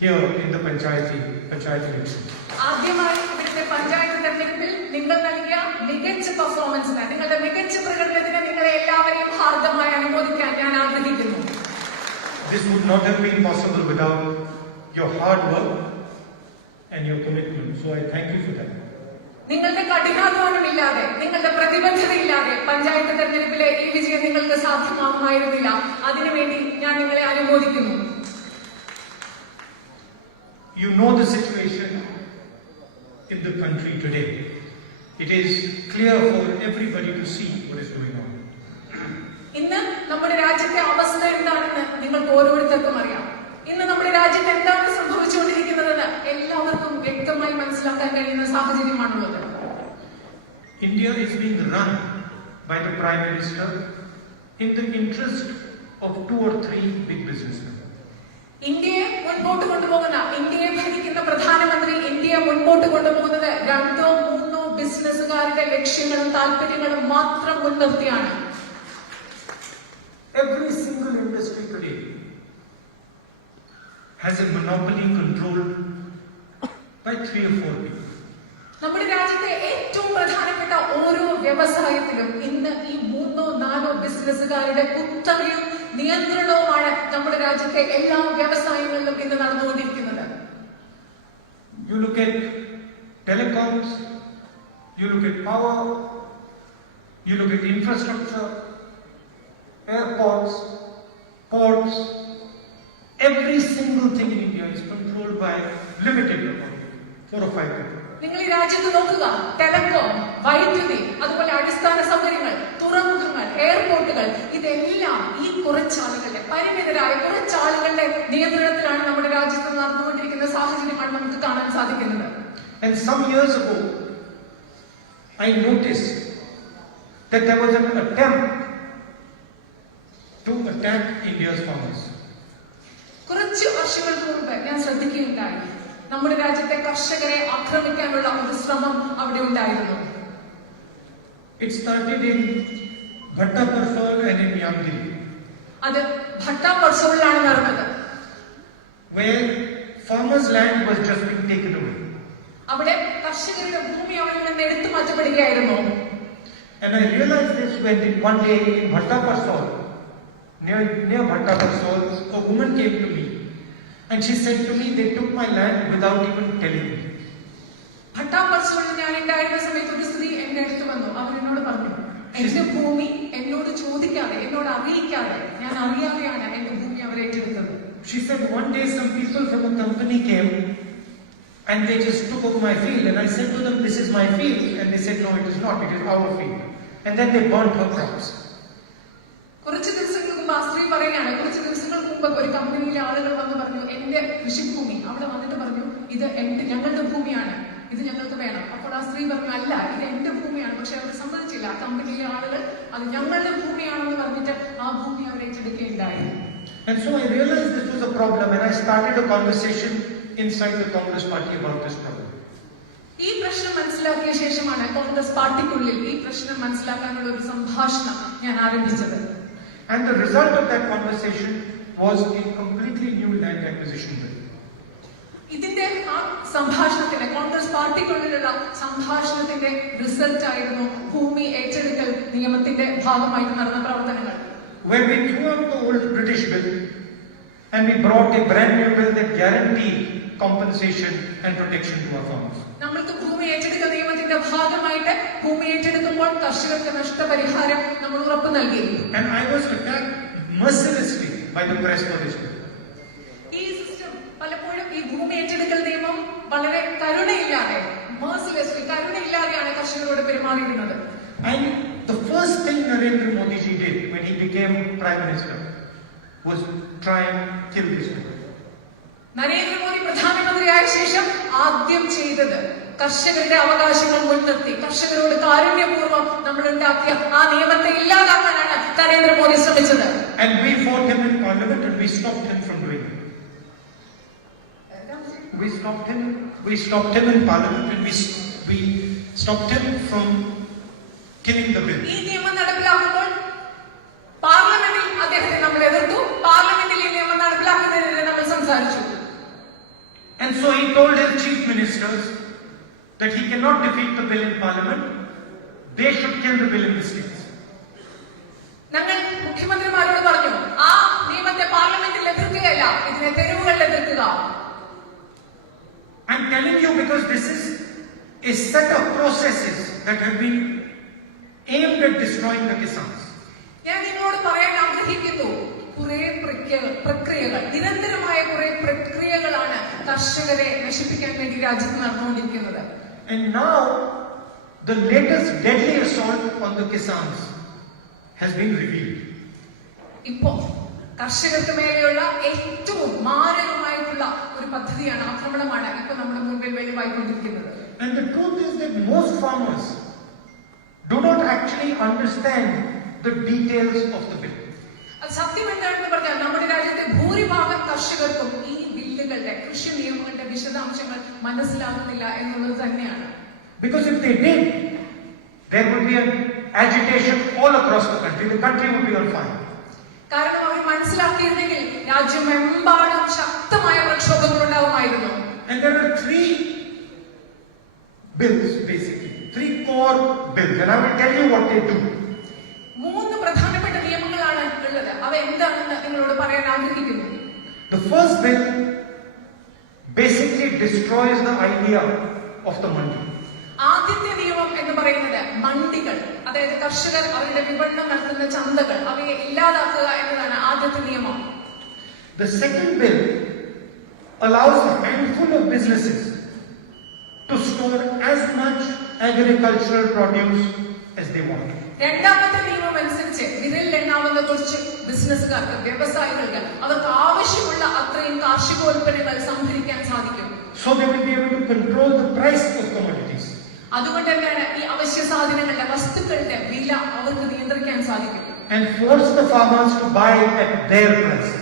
here in the Panchayat election. ആദ്യമായി ഇവിടുത്തെ പഞ്ചായത്ത് തെരഞ്ഞെടുപ്പിൽ നിങ്ങൾ നൽകിയ മികച്ച പെർഫോമൻസിന്, നിങ്ങളുടെ മികച്ച പ്രകടനത്തിന് നിങ്ങളെ എല്ലാവരെയും ഹാർദമായി അനുമോദിക്കാൻ ഞാൻ ആഗ്രഹിക്കുന്നു. This would not have been possible without your hard work and your commitment. So I thank you for that. നിങ്ങളുടെ കഠിനാധ്വാനമില്ലാതെ, നിങ്ങളുടെ പ്രതിബദ്ധതയില്ലാതെ പഞ്ചായത്ത് തെരഞ്ഞെടുപ്പിലെ ഈ വിജയം നിങ്ങൾക്ക് സാധ്യമാകുമായിരുന്നില്ല. അതിനുവേണ്ടി ഞാൻ നിങ്ങളെ അനുമോദിക്കുന്നു. You know the situation in the country today. It is clear for everybody to see what is going on. ഇന്ന് നമ്മുടെ രാജ്യത്തെ അവസ്ഥ എന്താണെന്ന് നിങ്ങൾക്ക് ഓരോരുത്തർക്കും അറിയാം. ഇന്ന് നമ്മുടെ രാജ്യത്ത് എന്താണ് സംഭവിച്ചുകൊണ്ടിരിക്കുന്നതെന്ന് എല്ലാവർക്കും വ്യക്തമായി മനസ്സിലാക്കാൻ കഴിയുന്ന സാഹചര്യമാണുള്ളത്. India is being run by the Prime Minister in the interest of 2 or 3 big businessmen. ഇന്ത്യയെ മുൻപോട്ട് കൊണ്ടുപോകുന്ന, ഇന്ത്യയെ ഭരിക്കുന്ന പ്രധാനമന്ത്രി ഇന്ത്യയെ മുൻപോട്ട് കൊണ്ടുപോകുന്നത് 2 or 3 ബിസിനസ്സുകാരുടെ ലക്ഷ്യങ്ങളും താല്പര്യങ്ങളും മാത്രം മുൻനിർത്തിയാണ്. Every single industry today has a monopoly controlled by 3 or 4 people. നമ്മുടെ രാജ്യത്തെ ഏറ്റവും പ്രധാനപ്പെട്ട ഓരോ വ്യവസായത്തിലും ഇന്ന് ഈ 3 or 4 ബിസിനസ്സുകാരുടെ കുത്തകയും നിയന്ത്രണവുമാണ് നമ്മുടെ രാജ്യത്തെ എല്ലാ വ്യവസായങ്ങളിലും ഇന്ന് നടന്നുകൊണ്ടിരിക്കുന്നത്. You look at telecoms, you look at power, you look at infrastructure, airports, ports, every single thing in India is controlled by limited people, 4 or 5 people. നിങ്ങൾ ഈ രാജ്യത്ത് നോക്കുക, ടെലികോം, വൈദ്യുതി, അതുപോലെ അടിസ്ഥാന സൗകര്യങ്ങൾ, തുറമുഖങ്ങൾ, എയർപോർട്ടുകൾ, ഇതെല്ലാം ഈ കുറച്ചാളുകളുടെ, പരിമിതരായ കുറച്ചാളുകളുടെ നിയന്ത്രണത്തിലാണ് നമ്മുടെ രാജ്യത്ത് നടന്നുകൊണ്ടിരിക്കുന്ന സാഹചര്യമാണ് നമുക്ക് കാണാൻ സാധിക്കുന്നത്. And some years ago, I noticed that there was an attempt to attack India's farmers. കുറച്ച് വർഷങ്ങൾക്ക് മുമ്പ് ഞാൻ ശ്രദ്ധിക്കുകയുണ്ടായി, നമ്മുടെ രാജ്യത്തെ കർഷകരെ ആക്രമിക്കാനുള്ള ഒരു ശ്രമം അവിടെ ഉണ്ടായിരുന്നു. It started in Bhatta Parsol and in Yamgiri. അത് ഭട്ട പർസോളിലാണ് നടന്നത്. Where farmers' land was just being taken away. അവിടെ കർഷകരുടെ ഭൂമി അവരിൽ നിന്ന് എടുത്തു മാറ്റപ്പെടുകയായിരുന്നു. And I realized this when one day in Bhatta Parsol, near Bhatta Parsol, a woman came to me and she said to me, they took my land without even telling me. Bhatta Parsol ഞാൻ ഉണ്ടായിരുന്ന സമയത്ത് ഒരു സ്ത്രീ എന്റെ അടുത്ത് വന്നു. അവർ എന്നോട് പറഞ്ഞു, എന്റെ ഭൂമി എന്നോട് ചോദിക്കാതെ, എന്നോട് അറിയിക്കാതെ, ഞാൻ അറിയാതെയാണ് എന്റെ ഭൂമി അവർ ഏറ്റെടുത്തത്. She said one day some people from a company came and they just took over my field and I said to them, this is my field, and they said no, it is not, it is our field, and then they burnt her crops. കുറച്ച് ദിവസങ്ങൾക്ക് മുമ്പ് ആ സ്ത്രീ പറയുകയാണ്, കുറച്ച് ദിവസങ്ങൾക്ക് മുമ്പ് ഒരു കമ്പനിയിലെ ആളുകൾ വന്ന് പറഞ്ഞു, എന്റെ കൃഷിഭൂമി, അവിടെ വന്നിട്ട് പറഞ്ഞു, ഇത് ഞങ്ങളുടെ ഭൂമിയാണ്, ഇത് ഞങ്ങൾക്ക് വേണം. അപ്പോൾ ആ സ്ത്രീ പറഞ്ഞു, അല്ല, ഇത് എന്റെ ഭൂമിയാണ്. പക്ഷെ അവർ സമ്മതിച്ചില്ല. കമ്പനിയിലെ ആളുകൾ അത് ഞങ്ങളുടെ ഭൂമിയാണെന്ന് പറഞ്ഞിട്ട് ആ ഭൂമി അവർ ഏറ്റെടുക്കുകയുണ്ടായി. And so I realized this was a problem and I started a conversation inside the Congress party about this problem. ഈ പ്രശ്നം മനസ്സിലാക്കിയ ശേഷമാണ് കോൺഗ്രസ് പാർട്ടിക്കുള്ളിൽ ഈ പ്രശ്നം മനസ്സിലാക്കാനുള്ള ഒരു സംഭാഷണം ഞാൻ ആരംഭിച്ചത്. And the result of that conversation was a completely new land acquisition bill. ഇതിന്റെ ആ സംഭാഷണത്തിന്റെ, കോൺഗ്രസ് പാർട്ടിക്കുള്ളിലുള്ള സംഭാഷണത്തിന്റെ റിസൾട്ട് ആയിരുന്നു ഭൂമി ഏറ്റെടുക്കൽ നിയമത്തിന്റെ ഭാഗമായിട്ട് നടന്ന പ്രവർത്തനങ്ങൾ. When we threw out the old British bill and we brought a brand new bill that guaranteed compensation and protection to our farmers. നമ്മൾക്ക് ഭൂമി ഏറ്റെടുക്കൽ നിയമത്തിന്റെ ഭാഗമായിട്ട് ഭൂമി ഏറ്റെടുക്കുമ്പോൾ കർഷകർക്ക് നഷ്ടപരിഹാരം നമ്മൾ ഉറപ്പ് നൽകി. And I was attacked mercilessly by the press for this bill. ഈ സിസ്റ്റം പലപ്പോഴും ഈ ഭൂമി ഏറ്റെടുക്കൽ നിയമം വളരെ കരുണയില്ലാതെ, mercilessly കരുണയില്ലാതെയാണ് കർഷകരോട് പെരുമാറിയിരുന്നത്. And the first thing Narendra Modi ji did when he became Prime Minister was try and kill this bill. Narendra Modi പ്രധാനമന്ത്രിയായ ശേഷം ആദ്യം ചെയ്തത് കർഷകരുടെ അവകാശങ്ങൾ മുൻനിർത്തി കർഷകരോട് കാരുണ്യപൂർവ്വം നമ്മൾ ഉണ്ടാക്കിയ ആ നിയമത്തെ ഇല്ലാതാക്കാനാണ് നരേന്ദ്രമോദി ശ്രമിച്ചത്. And we fought him in parliament and we stopped him from doing it. We stopped him in parliament and we stopped him from killing the bill. ഈ നിയമം നടപ്പിലാക്കുമ്പോൾ പാർലമെന്റിൽ അദ്ദേഹത്തെ നമ്മൾ എതിർത്തു. പാർലമെന്റിൽ ഈ നിയമം നടപ്പിലാക്കുന്നതിനെതിരെ നമ്മൾ സംസാരിച്ചു. cannot defeat the bill in parliament. They should kill the bill in the states. ഞങ്ങൾ മുഖ്യമന്ത്രിമാരോട് പറഞ്ഞു, ആ നിയമത്തെ പാർലമെന്റിൽ എതിർക്കുകയല്ല, ഇതിനെ തെരുവുകളിൽ എതിർക്കുക. I'm telling you because this is a set of processes that have been aimed at destroying the Kisans. ഞാൻ നിങ്ങളോട് പറയാൻ ആഗ്രഹിക്കുന്നു, കുറെ പ്രക്രിയകൾ, നിരന്തരമായ കുറെ പ്രക്രിയകളാണ് കർഷകരെ നശിപ്പിക്കാൻ വേണ്ടി രാജ്യത്ത് നടന്നുകൊണ്ടിരിക്കുന്നത്. And now the latest deadly assault on the Kisans has been revealed. ഇപ്പോ കർഷകർക്ക് മേലെയുള്ള ഏറ്റവും മാരകമായിട്ടുള്ള ഒരു പദ്ധതിയാണ്, ആക്രമണമാണ് ഇപ്പൊ നമ്മുടെ മുൻപിൽ വെളിവായിക്കൊണ്ടിരിക്കുന്നത്. And the truth is that most farmers do not actually understand the details of the bill. അത് സത്യം എന്താണെന്ന് പറഞ്ഞാൽ നമ്മുടെ രാജ്യത്തെ ഭൂരിഭാഗം കർഷകർക്കും ഈ ബില്ലുകളുടെ, കൃഷി നിയമങ്ങളുടെ വിശദാംശങ്ങൾ മനസ്സിലാകുന്നില്ല എന്നുള്ളത് തന്നെയാണ്. Because if they did, there would be an agitation all across the country. The country would be on fire. കാരണം അവർ മനസ്സിലാക്കിയിരുന്നെങ്കിൽ രാജ്യമെമ്പാടും ശക്തമായ പ്രക്ഷോഭങ്ങൾ ഉണ്ടാവുമായിരുന്നു. And there are three bills, basically, three core bills, and I will tell you what they do. മൂന്ന് പ്രധാനപ്പെട്ട നിയമങ്ങളാണ് ഉള്ളത്. അവ എന്താണെന്ന് നിങ്ങളോട് പറയാൻ ആഗ്രഹിക്കുന്നു. The first bill basically destroys the idea of the mandi. ആദ്യത്തെ നിയമം എന്ന് പറയുന്നത് മണ്ടികൾ, അതായത് കർഷകർ അവരുടെ വിപണനം നടത്തുന്ന ചന്തകൾ, അവയെ ഇല്ലാതാക്കുക എന്നതാണ് ആദ്യത്തെ നിയമം. The second bill allows a handful of businesses to store as much agricultural produce as they want. രണ്ടാമത്തെ നിയമം അനുസരിച്ച് വിരലിലെണ്ണാവുന്ന കുറച്ച് ബിസിനസ്സുകാർക്ക്, വ്യവസായികൾക്ക് അവർക്ക് ആവശ്യമുള്ള അത്രയും കാർഷികോൽപ്പന്നങ്ങൾ സംഭരിക്കാൻ സാധിക്കും. So they will be able to control the price of commodities. അതുകൊണ്ട് തന്നെയാണ് ഈ അവശ്യ സാധനങ്ങളുടെ, വസ്തുക്കളുടെ വില അവർക്ക് നിയന്ത്രിക്കാൻ സാധിക്കും. And force the farmers to buy at their price.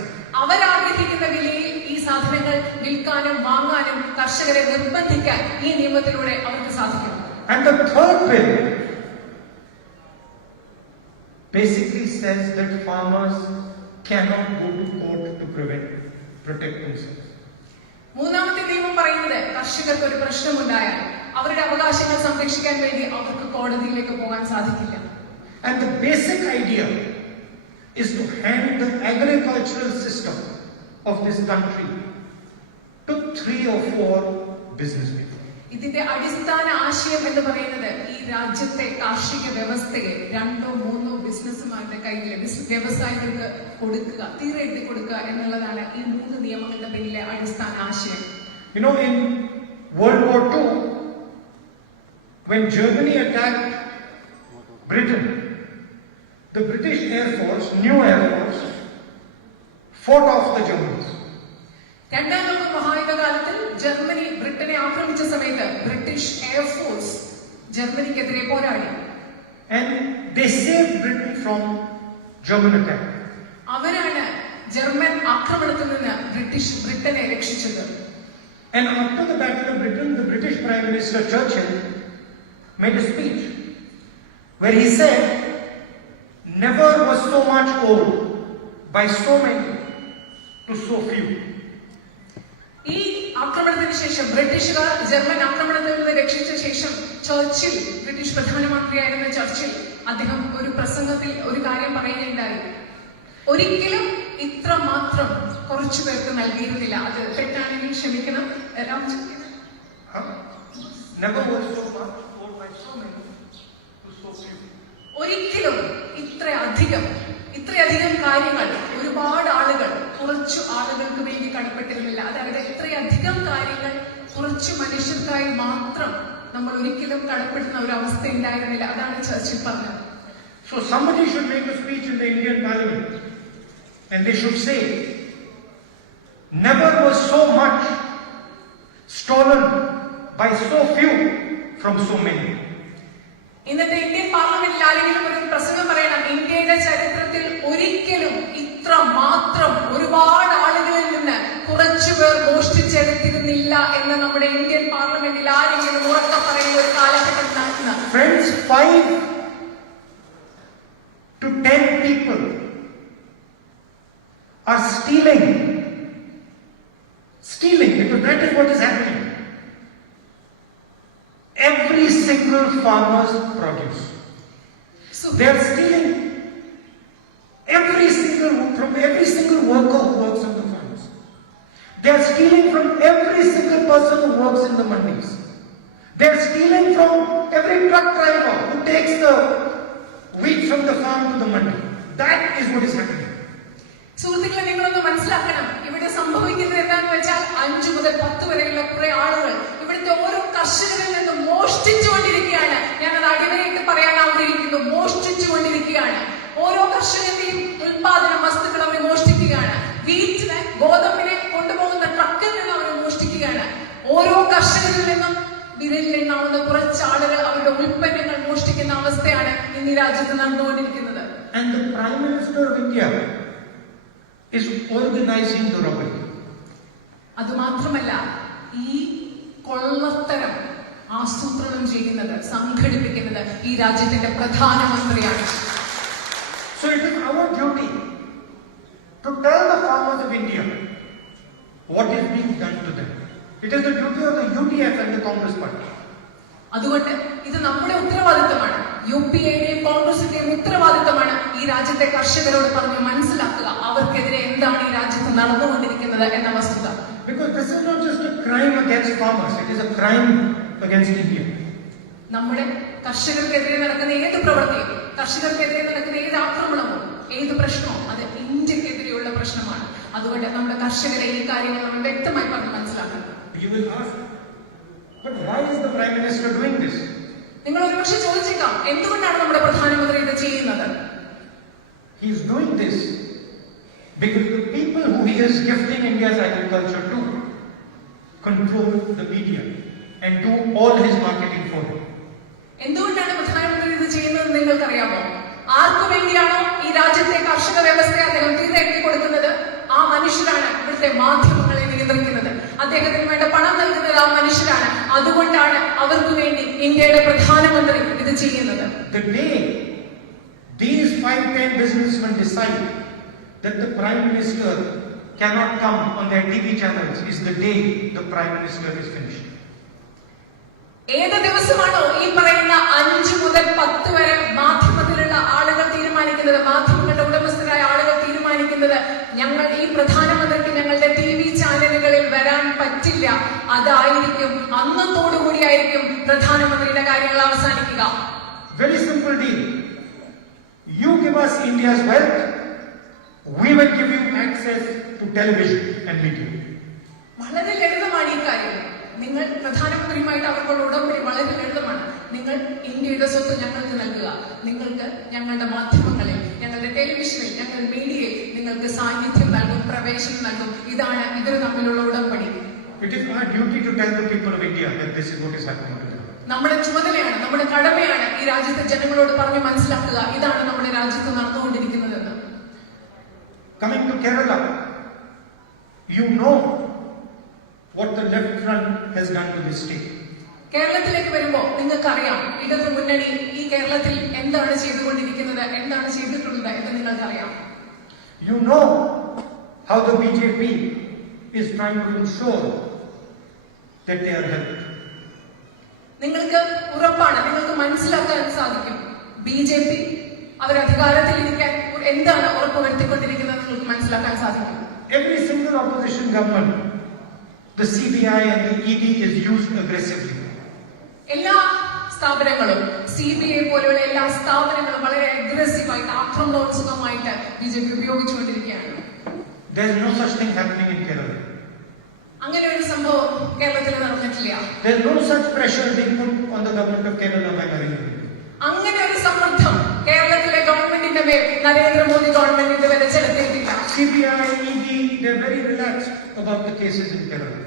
അവരാഗ്രഹിക്കുന്ന വിലയിൽ ഈ സാധനങ്ങൾ വിൽക്കാനും വാങ്ങാനും കർഷകരെ നിർബന്ധിക്കാൻ ഈ നിയമത്തിലൂടെ അവർക്ക് സാധിക്കും. And the third bill basically says that farmers cannot go to court to protect themselves. മൂന്നാമത്തെ നിയമം പറയുന്നത് കർഷകർക്ക് ഒരു പ്രശ്നമുണ്ടായാൽ അവരുടെ അവകാശങ്ങൾ സംരക്ഷിക്കാൻ വേണ്ടി അവർക്ക് കോടതിയിലേക്ക് പോകാൻ സാധിക്കില്ല. And the basic idea is to hand the agricultural system of this country to 3 or 4 business people. ഇതിന്റെ അടിസ്ഥാന ആശയം എന്ന് പറയുന്നത് ഈ രാജ്യത്തെ കാർഷിക വ്യവസ്ഥയെ 2-3 ബിസിനസ്സുമാരുടെ കയ്യിലെ വ്യവസായികൾക്ക് കൊടുക്കുക, തീരെഴുതി കൊടുക്കുക എന്നുള്ളതാണ് ഈ 3 നിയമങ്ങളുടെ പിന്നിലെ അടിസ്ഥാന ആശയം. You know, in World War II, when Germany attacked Britain, the British Air Force, new Air Force, fought off the Germans. രണ്ടാം ലോക മഹായുദ്ധകാലത്തിൽ ജർമ്മനി ബ്രിട്ടനെ ആക്രമിച്ച സമയത്ത് ബ്രിട്ടീഷ് എയർഫോഴ്സ് ജർമ്മനിക്കെതിരെ പോരാടി. And they saved Britain from German attack. അവരാണ് German ആക്രമണത്തിൽ നിന്ന് ബ്രിട്ടനെ രക്ഷിച്ചത്. And after the Battle of Britain, the British Prime Minister Churchill made a speech where he said, "Never was so much owed by so many to so few." ഈ ആക്രമണത്തിന് ശേഷം, ബ്രിട്ടീഷുകാർ German ആക്രമണത്തിൽ നിന്ന് രക്ഷിച്ച ശേഷം, ചർച്ചിൽ, ബ്രിട്ടീഷ് പ്രധാനമന്ത്രിയായിരുന്ന ചർച്ചിൽ, അദ്ദേഹം ഒരു പ്രസംഗത്തിൽ ഒരു കാര്യം പറയുകയുണ്ടായി. ഒരിക്കലും ഇത്ര മാത്രം കുറച്ചു പേർക്ക് നൽകിയിരുന്നില്ല. അത് തെറ്റാണെങ്കിൽ ക്ഷമിക്കണം. Never was so much owed by so many to so few. ഒരിക്കലും ഇത്രയധികം കാര്യങ്ങൾ ഒരുപാട് ആളുകൾ കുറച്ചു ആളുകൾക്ക് വേണ്ടി കടപ്പെട്ടിരുന്നില്ല. അതായത് ഇത്രയധികം കാര്യങ്ങൾ കുറച്ചു മനുഷ്യർക്കായി മാത്രം നമ്മൾ ഒരിക്കലും കടപ്പെടുന്ന ഒരു അവസ്ഥ ഉണ്ടായിരുന്നില്ല. അതാണ് ചർച്ചിൽ പറഞ്ഞത്. So somebody should make a speech in the Indian Parliament and they should say, "Never was so much stolen by so few from so many." ഇന്നത്തെ ഇന്ത്യൻ പാർലമെന്റിൽ ആരെങ്കിലും ഒരു പ്രസംഗം പറയണം, ഇന്ത്യയുടെ ചരിത്രത്തിൽ ഒരിക്കലും ഇത്ര മാത്രം ഒരുപാട് ആളുകളിൽ നിന്ന് കുറച്ചുപേർ മോഷ്ടിച്ചെടുത്തിരുന്നില്ല എന്ന് നമ്മുടെ ഇന്ത്യൻ പാർലമെന്റിൽ ആരെങ്കിലും ഉറക്കെ പറയുന്ന ഒരു കാലഘട്ടം നടക്കുന്ന. Friends, 5 to 10 people are stealing because that is what is happening. Every from every single worker who works on the farms. They are stealing from every single person who works in the mandis. They are stealing from every truck driver who takes the wheat from the farm to the mandi. That is what is happening. സുഹൃത്തുക്കളെ, നിങ്ങളൊന്ന് മനസ്സിലാക്കണം, ഇവിടെ സംഭവിക്കുന്നത് എന്താണെന്ന് വെച്ചാൽ 5 മുതൽ 10 വരെയുള്ള കുറെ ആളുകൾ ഇവിടുത്തെ ഓരോ കർഷകരിൽ നിന്ന് മോഷ്ടിച്ചുകൊണ്ടിരിക്കുകയാണ്. ഞാനത് അടിവരയിട്ട് പറയാൻ ആഗ്രഹിക്കുന്നു, മോഷ്ടിച്ചുകൊണ്ടിരിക്കുകയാണ്. ഓരോ കർഷകന്റെയും ഉൽപാദന വസ്തുക്കൾ അവർ മോഷ്ടിക്കുകയാണ്. വീറ്റിന്, ഗോതമ്പിനെ കൊണ്ടുപോകുന്ന ട്രക്കിൽ നിന്ന് അവർ മോഷ്ടിക്കുകയാണ്. ഓരോ കർഷകരിൽ നിന്നും വിരലിലെണ്ണാവുന്ന കുറച്ച് ആളുകൾ അവരുടെ ഉൽപ്പന്നങ്ങൾ മോഷ്ടിക്കുന്ന അവസ്ഥയാണ് ഇന്ന് ഈ രാജ്യത്ത് നടന്നുകൊണ്ടിരിക്കുന്നത്. And the Prime Minister of India is organizing the robbery. അതുമാത്രമല്ല, ഈ കൊള്ളത്തരം ആസൂത്രണം ചെയ്യുന്നത്, സംഘടിപ്പിക്കുന്നത് ഈ രാജ്യത്തിന്റെ പ്രധാനമന്ത്രിയാണ്. So it is our duty to tell the farmers of India what is being done to them. It is the duty of the UDF and the Congress Party. അതുകൊണ്ട് ഇത് നമ്മുടെ ഉത്തരവാദിത്തമാണ്, UPAയുടെയും കോൺഗ്രസിന്റെയും ഉത്തരവാദിത്തമാണ് ഈ രാജ്യത്തെ കർഷകരോട് പറഞ്ഞ് മനസ്സിലാക്കുക അവർക്കെതിരെ എന്താണ് ഈ രാജ്യത്ത് നടന്നുകൊണ്ടിരിക്കുന്നത് എന്ന വസ്തുത. Because this is not just a crime against farmers, it is a crime against India. നമ്മുടെ കർഷകർക്കെതിരെ നടക്കുന്ന ഏത് പ്രവൃത്തിയും, കർഷകർക്കെതിരെ നടക്കുന്ന ഏത് ആക്രമണമോ ഏത് പ്രശ്നമോ അത് ഇന്ത്യക്കെതിരെയുള്ള പ്രശ്നമാണ്. അതുകൊണ്ട് നമ്മുടെ കർഷകരെ ഈ കാര്യങ്ങൾ നമ്മൾ വ്യക്തമായി പറഞ്ഞ് മനസ്സിലാക്കണം. You will ask, but why is the Prime Minister doing this? നിങ്ങൾ ഒരുപക്ഷെ ചോദിച്ചേക്കാം, എന്തുകൊണ്ടാണ് നമ്മുടെ പ്രധാനമന്ത്രി ഇത് ചെയ്യുന്നത്? He is doing this because the people who he is gifting India's agriculture to control the media and do all his marketing for him. എന്തുകൊണ്ടാണ് പ്രധാനമന്ത്രി ഇത് ചെയ്യുന്നത് നിങ്ങൾക്കറിയാമോ? ആർക്കു വേണ്ടിയാണോ ഈ രാജ്യത്തെ കർഷക വ്യവസ്ഥയെ അദ്ദേഹം തീർച്ചയാക്കി കൊടുക്കുന്നത്, ആ മനുഷ്യരാണ് ഇവിടുത്തെ മാധ്യമങ്ങളെ നിയന്ത്രിക്കുന്നത്. അദ്ദേഹത്തിന് വേണ്ട പണം നൽകുന്നത് ആ മനുഷ്യരാണ്. അതുകൊണ്ടാണ് അവർക്ക് വേണ്ടി ഇന്ത്യയുടെ പ്രധാനമന്ത്രി ഇത് ചെയ്യുന്നത്. The day these 5-10 businessmen decide that the Prime Minister cannot come on their TV channels is the day the Prime Minister is finished. ഏത് ദിവസമാണോ ഈ പറയുന്ന 5 മുതൽ 10 വരെ മാധ്യമത്തിലുള്ള ആളുകൾ തീരുമാനിക്കുന്നത്, മാധ്യമങ്ങളുടെ ഉടമസ്ഥരായ ആളുകൾ തീരുമാനിക്കുന്നത് ഞങ്ങൾ ഈ പ്രധാനമന്ത്രിക്ക് ഞങ്ങളുടെ TV ചാനലുകളിൽ വരാൻ പറ്റില്ല, അതായിരിക്കും അന്നത്തോടുകൂടിയായിരിക്കും പ്രധാനമന്ത്രിയുടെ കാര്യങ്ങൾ അവസാനിക്കുക. Very simple deal. You give us India's wealth, we will give you access to television and media. വളരെ ലളിതമാണ് ഈ കാര്യം. നിങ്ങൾ പ്രധാനമന്ത്രിയുമായിട്ട് അവർക്കുള്ള ഉടമ്പടി വളരെ ലളിതമാണ്. നിങ്ങൾ ഇന്ത്യയുടെ സ്വത്ത് ഞങ്ങൾക്ക് നൽകുക, നിങ്ങൾക്ക് ഞങ്ങളുടെ മാധ്യമങ്ങളിൽ, ഞങ്ങളുടെ ടെലിവിഷനിൽ, ഞങ്ങളുടെ മീഡിയയിൽ നിങ്ങൾക്ക് സാന്നിധ്യം നൽകും, പ്രവേശനം നൽകും. ഇതാണ് ഇവർ തമ്മിലുള്ള ഉടമ്പടി. It is our duty to tell the people of India that this is what is happening to them. നമ്മുടെ ചുമതലയാണ്, നമ്മുടെ കടമയാണ് ഈ രാജ്യത്തെ ജനങ്ങളോട് പറഞ്ഞ് മനസ്സിലാക്കുക ഇതാണ് നമ്മുടെ രാജ്യത്ത് നടന്നുകൊണ്ടിരിക്കുന്നതെന്ന്. Coming to Kerala, you know what the left front has done to this state. കേരളത്തിലേക്ക് വരുമ്പോൾ നിങ്ങൾക്കറിയാം ഇടതു മുന്നണി ഈ കേരളത്തിൽ എന്താണ് ചെയ്തുകൊണ്ടിരിക്കുന്നത്, എന്താണ് ചെയ്തിട്ടുള്ളത് എന്ന് നിങ്ങൾക്കറിയാം. You know how the BJP is trying to ensure that they are helped. നിങ്ങൾക്ക് ഉറപ്പാണ്, നിങ്ങൾക്ക് മനസ്സിലാക്കാൻ സാധിക്കും BJP അവർ അധികാരത്തിലിരിക്കാൻ എന്താണ് ഉറപ്പുവരുത്തിക്കൊണ്ടിരിക്കുന്നത് നിങ്ങൾക്ക് മനസ്സിലാക്കാൻ സാധിക്കും. Every single opposition government, the CBI and the ED is used aggressively. എല്ലാ സ്ഥാപനങ്ങളും CBI പോലെയുള്ള എല്ലാ സ്ഥാപനങ്ങളും വളരെ അഗ്രസീവായിട്ട് ആക്രമണോത്സുകമായിട്ട് BJP ഉപയോഗിച്ചുകൊണ്ടിരിക്കുകയാണ്. There is no such thing happening in Kerala. അങ്ങനെ ഒരു സംഭവം കേരളത്തിൽ നടന്നിട്ടില്ല. There is no such pressure being put on the government of Kerala by Narendra Modi. അങ്ങനെ ഒരു സമ്മർദ്ദം കേരളത്തിലെ ഗവൺമെന്റിന്റെ മേൽ നരേന്ദ്രമോദി ഗവൺമെന്റ് ഇതുവരെ ചെലുത്തിയിട്ടില്ല. CBI, ED, they are very relaxed about the cases in Kerala.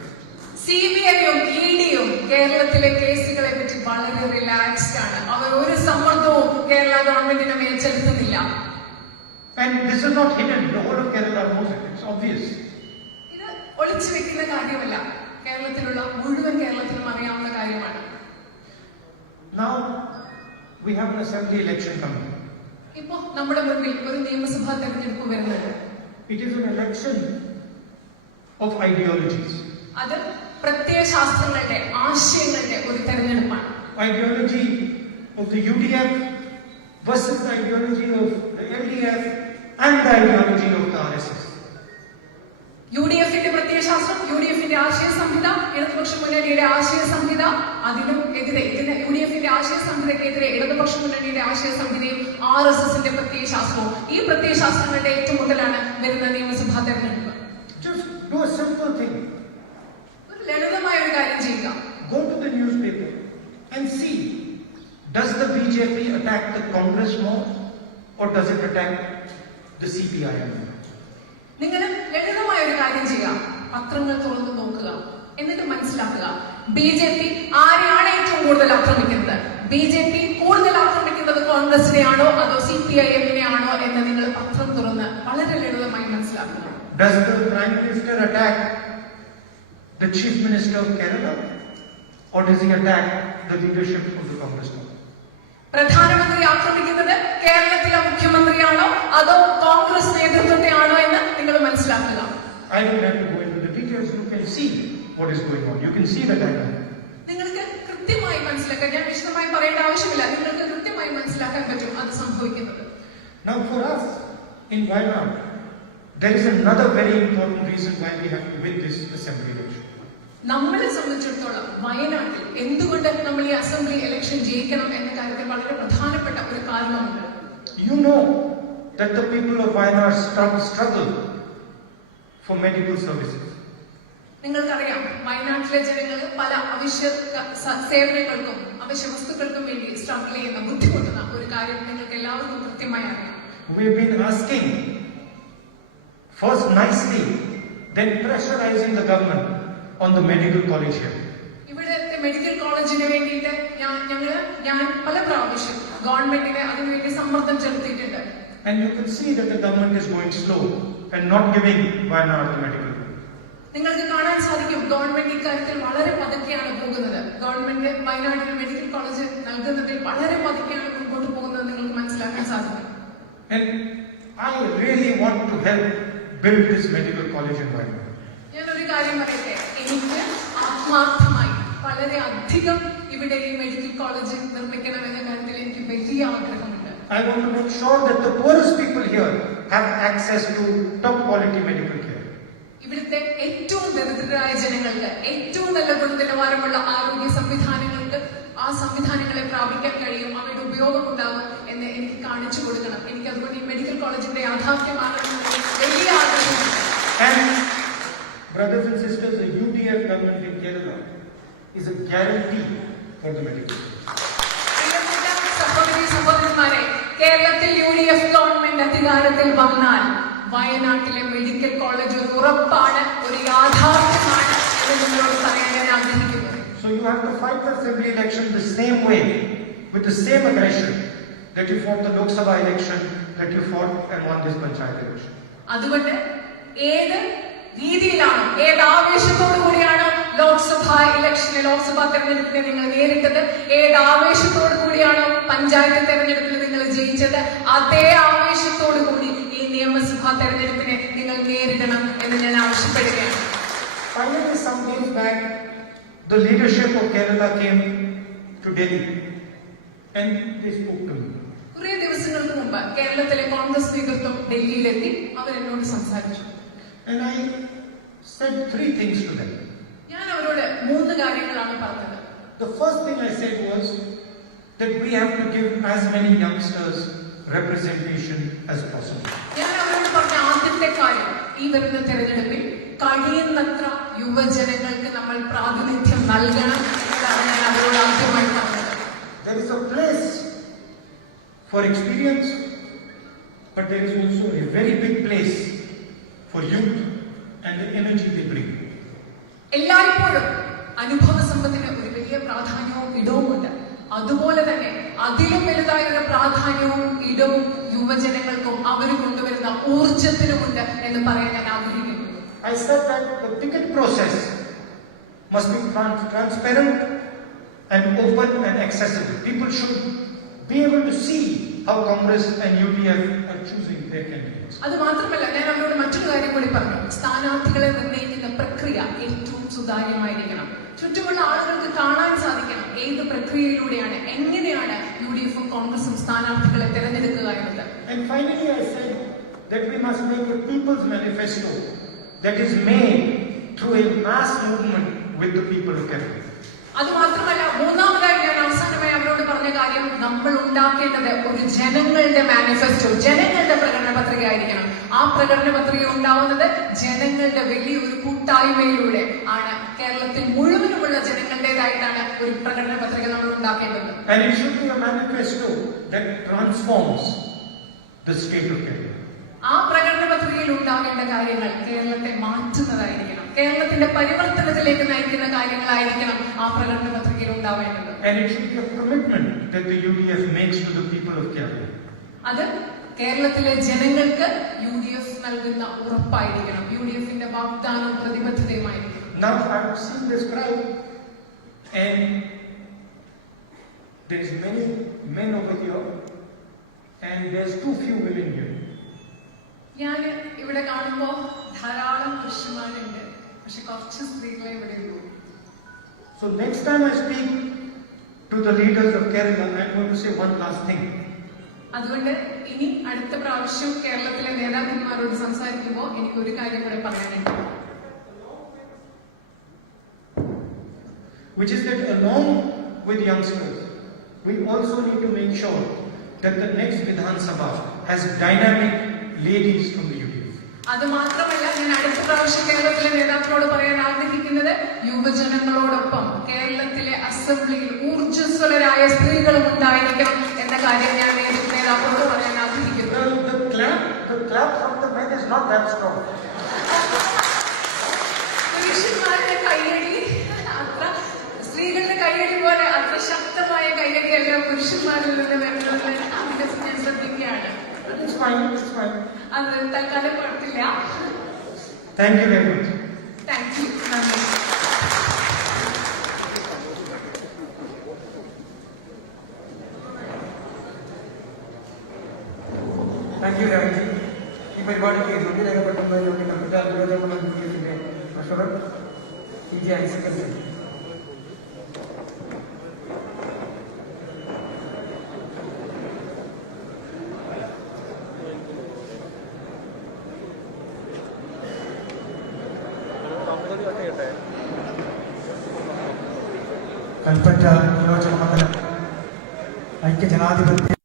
CBIയും EDയും കേരളത്തിലെ കേസുകളെ പറ്റി വളരെ റിലാക്സ്ഡ് ആണ്. അവർ ഒരു സമ്മർദ്ദവും കേരള ഗവൺമെന്റിന്റെ മേൽ ചെലുത്തുന്നില്ല. And this is not hidden. The whole of Kerala knows it. It's obvious. ഇത് ഒളിച്ചു വെക്കുന്ന കാര്യമല്ല, കേരളത്തിലുള്ള മുഴുവൻ കേരളത്തിലും അറിയാവുന്ന കാര്യമാണ്. Now we have an assembly election coming. ഇപ്പോ നമ്മുടെ മുൻപിൽ ഒരു നിയമസഭാ തെരഞ്ഞെടുപ്പ് വരുന്നുണ്ട്. It is an election of ideologies. അത് പ്രത്യയശാസ്ത്രങ്ങളുടെ, ആശയങ്ങളുടെ ഒരു തെരഞ്ഞെടുപ്പാണ്. Ideology of the UDF versus the ideology of the LDF and the ideology of the RSS. UDF-ന്റെ പ്രത്യയശാസ്ത്രം, UDF-ന്റെ ആശയ സംഹിത, ഇടതുപക്ഷ മുന്നണിയുടെ ആശയ സംഹിത, അതിനും എതിരെ UDF-ന്റെ ആശയ സംഹിതയ്ക്കെതിരെ ഇടതുപക്ഷ മുന്നണിയുടെ ആശയ സംഹിതയും RSS-ന്റെ പ്രത്യയശാസ്ത്രവും, ഈ പ്രത്യയശാസ്ത്രങ്ങളുടെ ഏറ്റുമുട്ടലാണ് വരുന്ന നിയമസഭാ തെരഞ്ഞെടുപ്പ്. Just do a simple thing. ഒരു ലളിതമായ ഒരു കാര്യം ചെയ്യുക. Go to the newspaper and see, does the BJP attack the Congress more or does it attack the CPIM? നിങ്ങൾ ലളിതമായ ഒരു കാര്യം ചെയ്യുക. പത്രങ്ങൾ തുറന്നു നോക്കുക, എന്നിട്ട് മനസ്സിലാക്കുക BJP ആരെയാണ് ഏറ്റവും കൂടുതൽ ആക്രമിക്കുന്നത്. BJP കൂടുതൽ ആക്രമിക്കുന്നത് കോൺഗ്രസിനെയാണോ അതോ CPIM-നെയാണോ എന്ന് നിങ്ങൾ പത്രം തുറന്ന് വളരെ ലളിതമായി മനസ്സിലാക്കുക. Does the Prime Minister attack the Chief Minister of Kerala or does he attack the leadership of the Congress party? പ്രധാനമന്ത്രി ആക്രമിക്കുന്നത് കേരളത്തിലെ മുഖ്യമന്ത്രിയാണോ അതോ കോൺഗ്രസ് നേതൃത്വത്തെയാണോ എന്ന് നിങ്ങൾ മനസ്സിലാക്കുക. I don't have to go into the details. You can see what is going on. You can see the dynamic. നിങ്ങൾക്ക് കൃത്യമായി മനസ്സിലാക്കാൻ, ഞാൻ വിശദമായി പറയേണ്ട ആവശ്യമില്ല, നിങ്ങൾക്ക് കൃത്യമായി മനസ്സിലാക്കാൻ പറ്റും അത് സംഭവിക്കുന്നത്. Now for us in Wayanad, there is another very important reason why we have to win this assembly election. നമ്മളെ സംബന്ധിച്ചിടത്തോളം വയനാട്ടിൽ എന്തുകൊണ്ട് നമ്മൾ ഈ അസംബ്ലി ഇലക്ഷൻ ജയിക്കണം എന്ന കാര്യത്തിൽ വളരെ പ്രധാനപ്പെട്ട ഒരു കാരണമുണ്ട്. You know that the people of Wayanad struggle for medical services. നിങ്ങൾക്കറിയാം വയനാട്ടിലെ ജനങ്ങൾ പല അവശ്യ സേവനങ്ങൾക്കും അവശ്യ വസ്തുക്കൾക്കും വേണ്ടി സ്ട്രഗിൾ ചെയ്യുന്ന, ബുദ്ധിമുട്ടുന്ന ഒരു കാര്യം നിങ്ങൾക്ക് എല്ലാവർക്കും കൃത്യമായി അറിയാം. We've been asking, first nicely, then pressurizing the government on the medical college here. ഇവിടുത്തെ മെഡിക്കൽ കോളേജിന് വേണ്ടിയിട്ട് ഞാൻ പല പ്രാവശ്യം ഗവൺമെന്റിനെ അതിനുവേണ്ടി സമ്മർദ്ദം ചെലുത്തിയിട്ടുണ്ട്. And you can see that the government is going slow and not giving Wayanad the medical college. നിങ്ങൾക്ക് കാണാൻ സാധിക്കും ഗവൺമെന്റ് ഇക്കാര്യത്തിൽ വളരെ പതുക്കെയാണ് പോകുന്നത്. ഗവൺമെന്റ് വയനാട്ടിൽ മെഡിക്കൽ കോളേജ് നൽകുന്നതിൽ വളരെ പതുക്കെയാണ് മുൻപോട്ട് പോകുന്നത് നിങ്ങൾക്ക് മനസ്സിലാക്കാൻ സാധിക്കും. And I really want to help build this medical college in Wayanad. ഞാനൊരു കാര്യം പറയട്ടെ, എനിക്ക് ആത്മാർത്ഥമായി വളരെ അധികം ഇവിടെ ഈ മെഡിക്കൽ കോളേജ് നിർമ്മിക്കണം എന്ന കാര്യത്തിൽ എനിക്ക് വലിയ ആഗ്രഹമുണ്ട്. I want to make sure that the poorest people here have access to top quality medical care. ഇവിടുത്തെ ഏറ്റവും ദരിദ്രരായ ജനങ്ങൾക്ക് ഏറ്റവും നല്ല ഗുണനിലവാരമുള്ള ആരോഗ്യ സംവിധാനങ്ങൾക്ക് ആ സംവിധാനങ്ങളെ പ്രാപിക്കാൻ കഴിയും, അവയുടെ ഉപയോഗം ഉണ്ടാകും എന്ന് എനിക്ക് കാണിച്ചു കൊടുക്കണം. എനിക്ക് അതുകൊണ്ട് ഈ മെഡിക്കൽ കോളേജിന്റെ യാഥാർത്ഥ്യമാകണമെന്ന് വലിയ ആഗ്രഹമുണ്ട്. And brothers and sisters, the UDF government in Kerala is a guarantee for the medical college. സഹോദരന്മാരെ, കേരളത്തിൽ UDF ഗവൺമെന്റ് അധികാരത്തിൽ വന്നാൽ വയനാട്ടിലെ മെഡിക്കൽ കോളേജ് ഒരു ഉറപ്പാണ്, ഒരു യാഥാർത്ഥ്യമാണ് എന്ന് നിങ്ങളോട് പറയാൻ ഞാൻ ആഗ്രഹിക്കുന്നു. So you have to fight the assembly election the same way, with the same aggression that you fought the Lok Sabha election, that you fought and won this Panchayat election. അതുകൊണ്ട് ഏത് രീതിയിലാണ്, ഏത് ആവേശത്തോടു കൂടിയാണ് ലോക്സഭാ തെരഞ്ഞെടുപ്പിനെ നിങ്ങൾ നേരിട്ടത്, ഏത് ആവേശത്തോടു കൂടിയാണോ പഞ്ചായത്ത് തെരഞ്ഞെടുപ്പിൽ നിങ്ങൾ ജയിച്ചത്, അതേ ആവേശത്തോടു കൂടി ഈ നിയമസഭാ തെരഞ്ഞെടുപ്പിനെ നിങ്ങൾ നേരിടണം എന്ന് ഞാൻ ആവശ്യപ്പെടുകയാണ്. Finally, some days back, the leadership of Kerala came to Delhi and they spoke to me. കുറേ ദിവസങ്ങൾക്ക് മുമ്പ് കേരളത്തിലെ കോൺഗ്രസ് നേതൃത്വം ഡൽഹിയിലെത്തി, അവരെന്നോട് സംസാരിച്ചു. And I said 3 things to them. ഞാൻ അവരോട് 3 കാര്യങ്ങളാണ് പറഞ്ഞത്. The first thing I said was that we have to give as many youngsters representation as possible. ഞാൻ അവരോട് പറഞ്ഞ ആദ്യത്തെ കാര്യം, ഈ വരുന്ന തെരഞ്ഞെടുപ്പിൽ കഴിയുന്നത്ര യുവജനങ്ങൾക്ക് നമ്മൾ പ്രാതിനിധ്യം നൽകണം എന്നാണ് ഞാൻ അവരോട് ആദ്യമായി പറഞ്ഞത്. There is a place for experience, but there is also a very big place for youth and the energy they bring. എല്ലായ്പ്പോഴും അനുഭവ സമ്പത്തിന് ഒരു വലിയ പ്രാധാന്യവും ഇടവുമുണ്ട്. അതുപോലെ തന്നെ അതിലും വലുതായ ഒരു പ്രാധാന്യവും ഇടവും യുവജനങ്ങൾക്കും അവർ കൊണ്ടുവരുന്ന ഊർജത്തിനുമുണ്ട് എന്ന് പറയാൻ ഞാൻ ആഗ്രഹിക്കുന്നു. I said that the ticket process must be transparent and open and accessible. People should be able to see how Congress and UDF are choosing their candidates. അത് മാത്രമല്ല, ഞാൻ അവരോട് മറ്റൊരു കാര്യം കൂടി പറഞ്ഞു. സ്ഥാനാർത്ഥികളെ നിർണ്ണയിക്കുന്ന പ്രക്രിയ ഏറ്റവും സുതാര്യമായിരിക്കണം. ചുറ്റുമുള്ള ആളുകൾക്ക് കാണാൻ സാധിക്കണം ഏത് പ്രക്രിയയിലൂടെയാണ്, എങ്ങനെയാണ് UDF-ഉം കോൺഗ്രസും സ്ഥാനാർത്ഥികളെ തിരഞ്ഞെടുക്കുക എന്നത്. And finally I said that we must make a people's manifesto that is made through a mass movement with the people of Kerala. അത് മാത്രമല്ല, മൂന്നാമതായി ഞാൻ അവസാനമായി അവരോട് പറഞ്ഞ കാര്യം, നമ്മൾ ഉണ്ടാക്കേണ്ടത് ഒരു ജനങ്ങളുടെ മാനിഫെസ്റ്റോ, ജനങ്ങളുടെ പ്രകടന പത്രിക ആയിരിക്കണം. ആ പ്രകടന പത്രിക ഉണ്ടാവുന്നത് ജനങ്ങളുടെ വലിയൊരു കൂട്ടായ്മയിലൂടെ ആണ്. കേരളത്തിൽ മുഴുവനുമുള്ള ജനങ്ങളുടേതായിട്ടാണ് ഒരു പ്രകടന പത്രിക നമ്മൾ ഉണ്ടാക്കേണ്ടത്. And it should be a manifesto that transforms the state of Kerala. ആ പ്രകടന പത്രികയിൽ ഉണ്ടാകേണ്ട കാര്യങ്ങൾ കേരളത്തെ മാറ്റുന്നതായിരിക്കണം. കേരളത്തിന്റെ പരിവർത്തനത്തിലേക്ക് നയിക്കുന്ന കാര്യങ്ങളായിരിക്കണം ആ പ്രകടന പത്രികയിൽ ഉണ്ടാവേണ്ടത്. And it should be a commitment that the UDF makes to the people of Kerala. അത് കേരളത്തിലെ ജനങ്ങൾക്ക് UDF നൽകുന്ന ഉറപ്പായിരിക്കണം. UDFന്റെ വാഗ്ദാനവും പ്രതിബദ്ധതയുമായിരിക്കണം. Now I have seen this crowd, and there's many men over here, and there's too few women here. ഞാൻ ഇവിടെ കാണുമ്പോൾ ധാരാളം പുരുഷന്മാരുണ്ട്, പക്ഷെ കുറച്ച് സ്ത്രീകളെ ഇവിടെ ഉള്ളൂ. So next time I speak to the leaders of Kerala, I'm going to say one last thing. അതുകൊണ്ട് ഇനി അടുത്ത പ്രാവശ്യം കേരളത്തിലെ നേതാക്കന്മാരോട് സംസാരിക്കുമ്പോൾ എനിക്ക് ഒരു കാര്യം കൂടെ പറയാനുണ്ട്. Which is that along with youngsters, we also need to make sure that the next Vidhan Sabha has dynamic ladies from the UDF. അത് മാത്രമല്ല, ഞാൻ അടുത്ത പ്രാവശ്യം കേരളത്തിലെ നേതാക്കളോട് പറയാൻ ആഗ്രഹിക്കുന്നത്, യുവജനങ്ങളോടൊപ്പം കേരളത്തിലെ അസംബ്ലിയിൽ ഊർജ്ജസ്വലരായ സ്ത്രീകളും ഉണ്ടായിരിക്കണം എന്ന കാര്യം ഞാൻ നേതാക്കളോട് പറയാൻ ആഗ്രഹിക്കുന്നു. The clap from the men is not that strong. പുരുഷന്മാരുടെ കൈയടി അത്ര, സ്ത്രീകളുടെ കൈയടി പോലെ അത്ര ശക്തമായ കൈയടിയല്ല പുരുഷന്മാരിൽ നിന്ന് വരുന്നത്. അതിന്റെ ഞാൻ ശ്രദ്ധിക്കുകയാണ്. It's fine, it's fine. അത് തൽക്കാലം കുഴപ്പമില്ല. Thank you very much. Thank you. നന്ദി. Thank you Ramaji. ഈ പരിപാടിക്ക് നന്ദി രേഖപ്പെടുത്തുന്നതിലൂടെ കമ്പ്യൂട്ടർ നിയോജകമണ്ഡലം UDFന്റെ ട്രഷറർ TJ സെക്രട്ടറി. കൽപ്പറ്റ നിയോജകമണ്ഡലം ഐക്യജനാധിപത്യ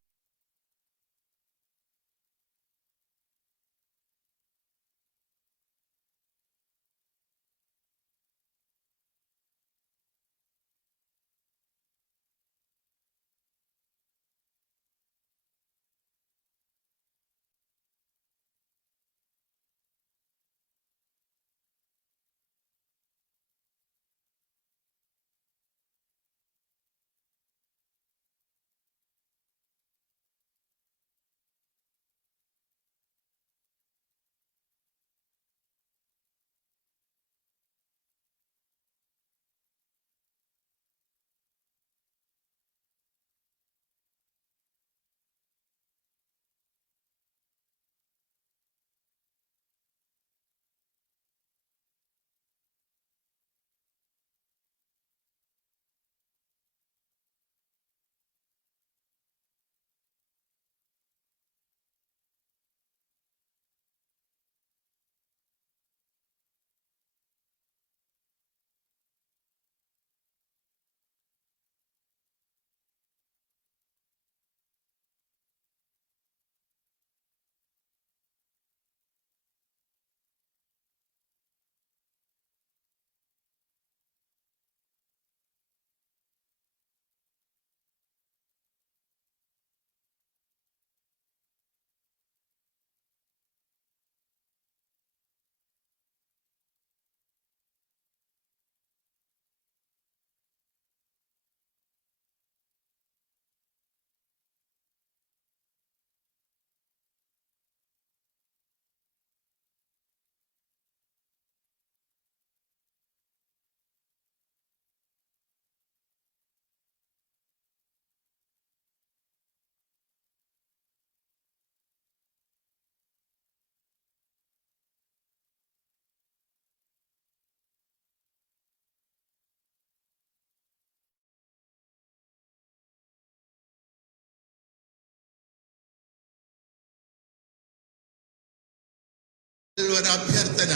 ഒരു അഭ്യർത്ഥന.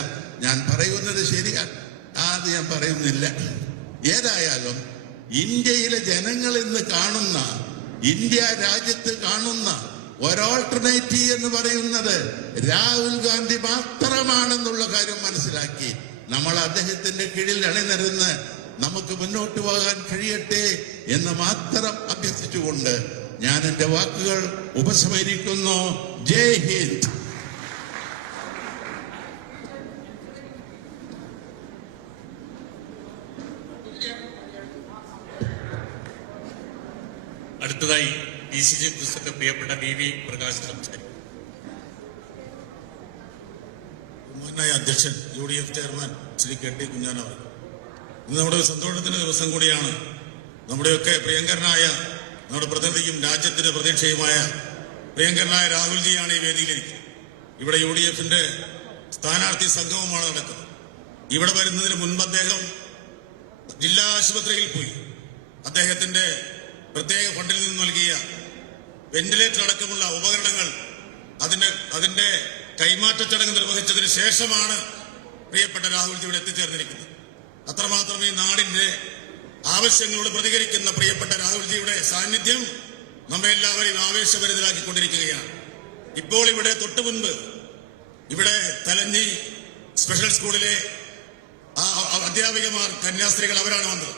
ഞാൻ പറയുന്നത് ശരിയാണ്, അത് ഞാൻ പറയുന്നില്ല. ഏതായാലും ഇന്ത്യയിലെ ജനങ്ങൾ ഇന്ന് കാണുന്ന, ഇന്ത്യ രാജ്യത്ത് കാണുന്ന ഒരോൾട്ടർനേറ്റീവ് എന്ന് പറയുന്നത് രാഹുൽ ഗാന്ധി മാത്രമാണെന്നുള്ള കാര്യം മനസ്സിലാക്കി നമ്മൾ അദ്ദേഹത്തിന്റെ കീഴിൽ അണിനിരന്ന് നമുക്ക് മുന്നോട്ട് പോകാൻ കഴിയട്ടെ എന്ന് മാത്രം അഭ്യർത്ഥിച്ചുകൊണ്ട് ഞാൻ എന്റെ വാക്കുകൾ ഉപസംഹരിക്കുന്നു. ജയ് ഹിന്ദ്. അടുത്തതായി DCG പ്രസിഡന്റ് പ്രിയപ്പെട്ട VV പ്രകാശ് സംസാരിക്കും. ബഹുമാനായ അധ്യക്ഷൻ UDF ചെയർമാൻ ശ്രീ KT കുഞ്ഞാനവർ, ഇന്ന് നമ്മുടെ സന്തോഷത്തിന്റെ ദിവസം കൂടിയാണ്. നമ്മുടെയൊക്കെ പ്രിയങ്കരനായ നമ്മുടെ പ്രതിനിധിയും രാജ്യത്തിന്റെ പ്രതീക്ഷയുമായ പ്രിയങ്കരനായ രാഹുൽജിയാണ് ഈ വേദിയിലിരിക്കുന്നത്. ഇവിടെ UDFന്റെ സ്ഥാനാർത്ഥി സംഗമമാണ് നടക്കുന്നത്. ഇവിടെ വരുന്നതിന് മുൻപ് അദ്ദേഹം ജില്ലാ ആശുപത്രിയിൽ പോയി അദ്ദേഹത്തിന്റെ പ്രത്യേക ഫണ്ടിൽ നിന്ന് നൽകിയ വെന്റിലേറ്റർ അടക്കമുള്ള ഉപകരണങ്ങൾ അതിന്റെ കൈമാറ്റ ചടങ്ങ് നിർവഹിച്ചതിന് ശേഷമാണ് പ്രിയപ്പെട്ട രാഹുൽജി ഇവിടെ എത്തിച്ചേർന്നിരിക്കുന്നത്. അത്രമാത്രം ഈ നാടിന്റെ ആവശ്യങ്ങളോട് പ്രതികരിക്കുന്ന പ്രിയപ്പെട്ട രാഹുൽജിയുടെ സാന്നിധ്യം നമ്മെ എല്ലാവരെയും ആവേശഭരിതരാക്കിക്കൊണ്ടിരിക്കുകയാണ്. ഇപ്പോൾ ഇവിടെ തൊട്ടു മുൻപ് ഇവിടെ തലഞ്ഞി സ്പെഷ്യൽ സ്കൂളിലെ അധ്യാപികമാർ, കന്യാസ്ത്രീകൾ അവരാണ് വന്നത്.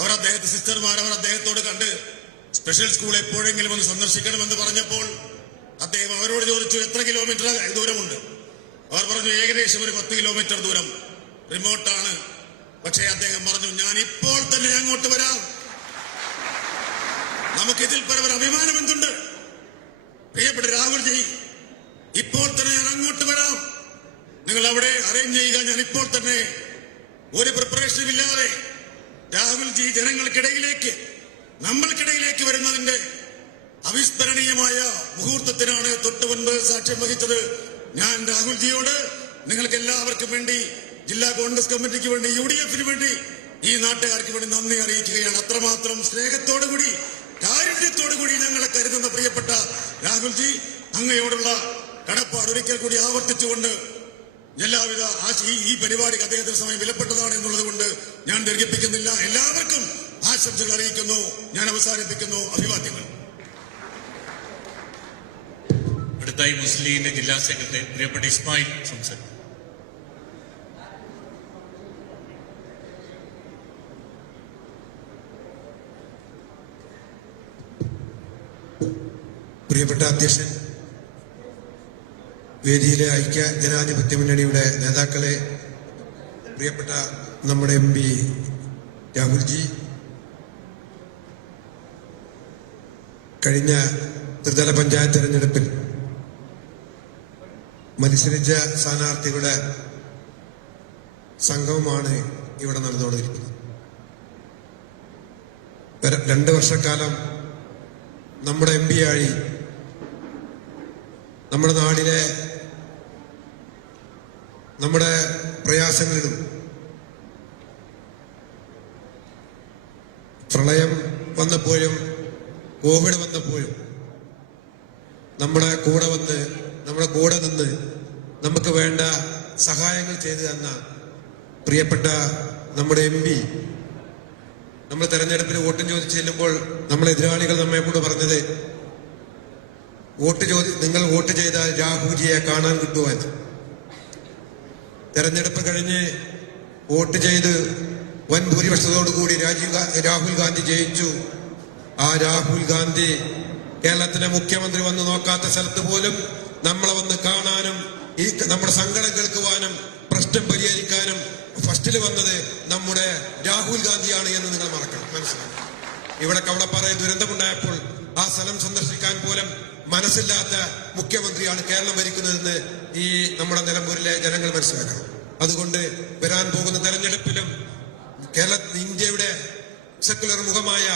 അവർ സിസ്റ്റർമാർ അവർ അദ്ദേഹത്തോട് കണ്ട് സ്പെഷ്യൽ സ്കൂൾ എപ്പോഴെങ്കിലും ഒന്ന് സന്ദർശിക്കണമെന്ന് പറഞ്ഞപ്പോൾ അദ്ദേഹം അവരോട് ചോദിച്ചു, എത്ര കിലോമീറ്റർ ദൂരമുണ്ട്? അവർ പറഞ്ഞു, ഏകദേശം ഒരു 10 കിലോമീറ്റർ ദൂരം, റിമോട്ടാണ്. പക്ഷേ അദ്ദേഹം പറഞ്ഞു, ഞാൻ ഇപ്പോൾ തന്നെ അങ്ങോട്ട് വരാം. നമുക്കിതിൽ പരവർ അഭിമാനം എന്തുണ്ട്? പ്രിയപ്പെട്ട രാഹുൽജി, ഇപ്പോൾ തന്നെ ഞാൻ അങ്ങോട്ട് വരാം. നിങ്ങൾ അവിടെ അറേഞ്ച് ചെയ്യുക. ഞാൻ ഇപ്പോൾ തന്നെ ഒരു പ്രിപ്പറേഷനും ഇല്ലാതെ രാഹുൽജി ജനങ്ങൾക്കിടയിലേക്ക്, നമ്മൾക്കിടയിലേക്ക് വരുന്നതിന്റെ അവിസ്മരണീയമായ മുഹൂർത്തത്തിനാണ് തൊട്ടു മുൻപ് സാക്ഷ്യം വഹിച്ചത്. ഞാൻ രാഹുൽജിയോട് നിങ്ങൾക്ക് എല്ലാവർക്കും വേണ്ടി, ജില്ലാ കോൺഗ്രസ് കമ്മിറ്റിക്ക് വേണ്ടി, UDFന് വേണ്ടി, ഈ നാട്ടുകാർക്ക് വേണ്ടി നന്ദി അറിയിക്കുകയാണ്. അത്രമാത്രം സ്നേഹത്തോടുകൂടി, കാരുണ്യത്തോടുകൂടി ഞങ്ങളെ കരുതുന്ന പ്രിയപ്പെട്ട രാഹുൽജി, അങ്ങയോടുള്ള കടപ്പാട് ഒരിക്കൽ കൂടി ആവർത്തിച്ചുകൊണ്ട് എല്ലാവിധ ഈ പരിപാടിക്ക് അദ്ദേഹത്തിന് സമയം വിലപ്പെട്ടതാണ് എന്നുള്ളത് കൊണ്ട് ഞാൻ ദീർഘിപ്പിക്കുന്നില്ല. എല്ലാവർക്കും ആശംസകൾ അറിയിക്കുന്നു. ഞാൻ അവസാനിപ്പിക്കുന്നു. അഭിവാദ്യങ്ങൾ. അടുത്തായി മുസ്ലിം ലീഗിന്റെ ജില്ലാ സെക്രട്ടറി പ്രിയപ്പെട്ട ഇസ്മായിൽ സംസാരിക്കും. പ്രിയപ്പെട്ട അധ്യക്ഷൻ, വേദിയിലെ ഐക്യ ജനാധിപത്യ മുന്നണിയുടെ നേതാക്കളെ, പ്രിയപ്പെട്ട നമ്മുടെ MP രാഹുൽജി, കഴിഞ്ഞ ത്രിതല പഞ്ചായത്ത് തെരഞ്ഞെടുപ്പിൽ മത്സരിച്ച സ്ഥാനാർത്ഥികളുടെ സംഗമമാണ് ഇവിടെ നടന്നുകൊണ്ടിരിക്കുന്നത്. 2 വർഷക്കാലം നമ്മുടെ MP ആയി നമ്മുടെ നാടിലെ നമ്മുടെ പ്രയാസങ്ങളിലും പ്രളയം വന്നപ്പോഴും കോവിഡ് വന്നപ്പോഴും നമ്മുടെ കൂടെ നിന്ന് നമുക്ക് വേണ്ട സഹായങ്ങൾ ചെയ്തു തന്ന പ്രിയപ്പെട്ട നമ്മുടെ MP, നമ്മൾ തെരഞ്ഞെടുപ്പിന് വോട്ടും ചോദിച്ചു ചെല്ലുമ്പോൾ നമ്മളെ എതിരാളികൾ നമ്മെക്കൂടെ പറഞ്ഞത്, നിങ്ങൾ വോട്ട് ചെയ്താൽ രാഹുൽജിയെ കാണാൻ കിട്ടുവാൻ. തെരഞ്ഞെടുപ്പ് കഴിഞ്ഞ് വോട്ട് ചെയ്ത് വൻ ഭൂരിപക്ഷത്തോടുകൂടി രാഹുൽ ഗാന്ധി ജയിച്ചു. ആ രാഹുൽ ഗാന്ധി കേരളത്തിലെ മുഖ്യമന്ത്രി വന്ന് നോക്കാത്ത സ്ഥലത്ത് പോലും നമ്മളെ വന്ന് കാണാനും നമ്മുടെ സങ്കടം കേൾക്കുവാനും പ്രശ്നം പരിഹരിക്കാനും ഫസ്റ്റിൽ വന്നത് നമ്മുടെ രാഹുൽ ഗാന്ധിയാണ് എന്ന് നിങ്ങൾ മനസ്സിലാക്കണം. ഇവിടെ കവളപ്പാറ ദുരന്തമുണ്ടായപ്പോൾ ആ സ്ഥലം സന്ദർശിക്കാൻ പോലും മനസ്സില്ലാത്ത മുഖ്യമന്ത്രിയാണ് കേരളം ഭരിക്കുന്നതെന്ന് ഈ നമ്മുടെ നിലമ്പൂരിലെ ജനങ്ങൾ മനസ്സിലാക്കണം. അതുകൊണ്ട് വരാൻ പോകുന്ന തെരഞ്ഞെടുപ്പിലും ഇന്ത്യയുടെ സെക്കുലർ മുഖമായ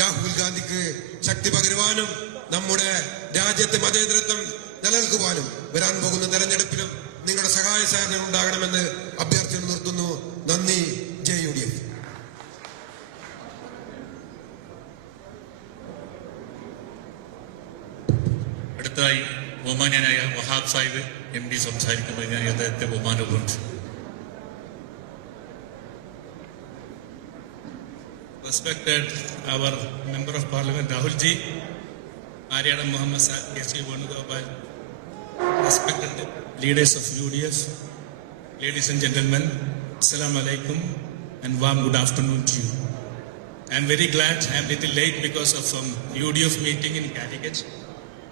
രാഹുൽ ഗാന്ധിക്ക് ശക്തി പകരുവാനും നമ്മുടെ രാജ്യത്തെ മതേതരത്വം നിലനിൽക്കുവാനും വരാൻ പോകുന്ന തെരഞ്ഞെടുപ്പിലും നിങ്ങളുടെ സഹായ സഹകരണം ഉണ്ടാകണമെന്ന് അഭ്യർത്ഥന നിർത്തുന്നു. നന്ദി. ജയ് UDF. അടുത്തതായി ബഹുമാന്യനായ വഹാബ് സാഹിബ് MD സംസാരിക്കുമ്പോൾ ഞാൻ അദ്ദേഹത്തെ ബഹുമാനപൂർവ്വം Respected our Member of Parliament Rahul Ji, Aryana Muhammad S. Venugopal, respected leaders of UDF, ladies and gentlemen, Assalamu alaikum and warm good afternoon to you. I am very glad I am a little late because of some UDF meeting in Calicut.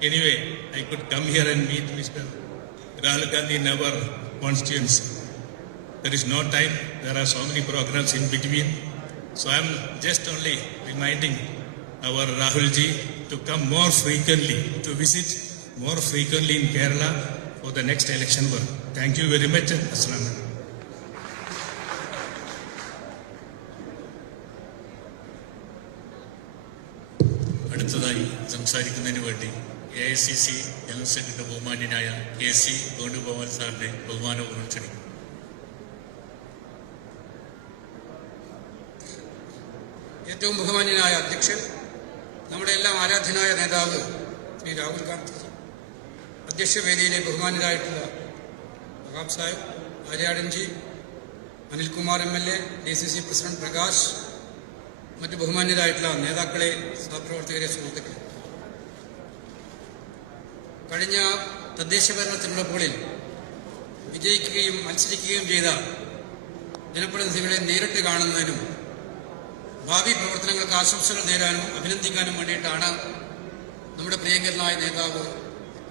Anyway, I could come here and meet Mr. Rahul Gandhi in our constituency. There is no time, there are so many programs in between. So I am just only reminding our Rahul Ji to come more frequently, to visit more frequently in Kerala for the next election work. Thank you very much and Assalamu alaikum. അടുത്തതായി സംസാരിക്കുന്നതിന് വേണ്ടി AICC general secretary ബഹുമാന്യനായ KC Venugopal സാറിന്റെ ബഹുമാനപൂർവ്വം ക്ഷണിക്കുന്നു. ഏറ്റവും ബഹുമാന്യനായ അധ്യക്ഷൻ, നമ്മുടെ എല്ലാം ആരാധ്യനായ നേതാവ് ശ്രീ രാഹുൽ ഗാന്ധി, അധ്യക്ഷവേദിയിലെ ബഹുമാന്യരായിട്ടുള്ള Wahab Sahib, Aryadanji, Anilkumar MLA, DCC president Prakash, മറ്റു ബഹുമാന്യരായിട്ടുള്ള നേതാക്കളെ, സഹപ്രവർത്തകരെ, സുഹൃത്തുക്കളെ, കഴിഞ്ഞ തദ്ദേശ ഭരണ തിരഞ്ഞെടുപ്പുകളിൽ വിജയിക്കുകയും മത്സരിക്കുകയും ചെയ്ത ജനപ്രതിനിധികളെ നേരിട്ട് കാണുന്നതിനും ഭാവി പ്രവർത്തനങ്ങൾക്ക് ആശംസകൾ നേരാനും അഭിനന്ദിക്കാനും വേണ്ടിയിട്ടാണ് നമ്മുടെ പ്രിയങ്കരനായ നേതാവ്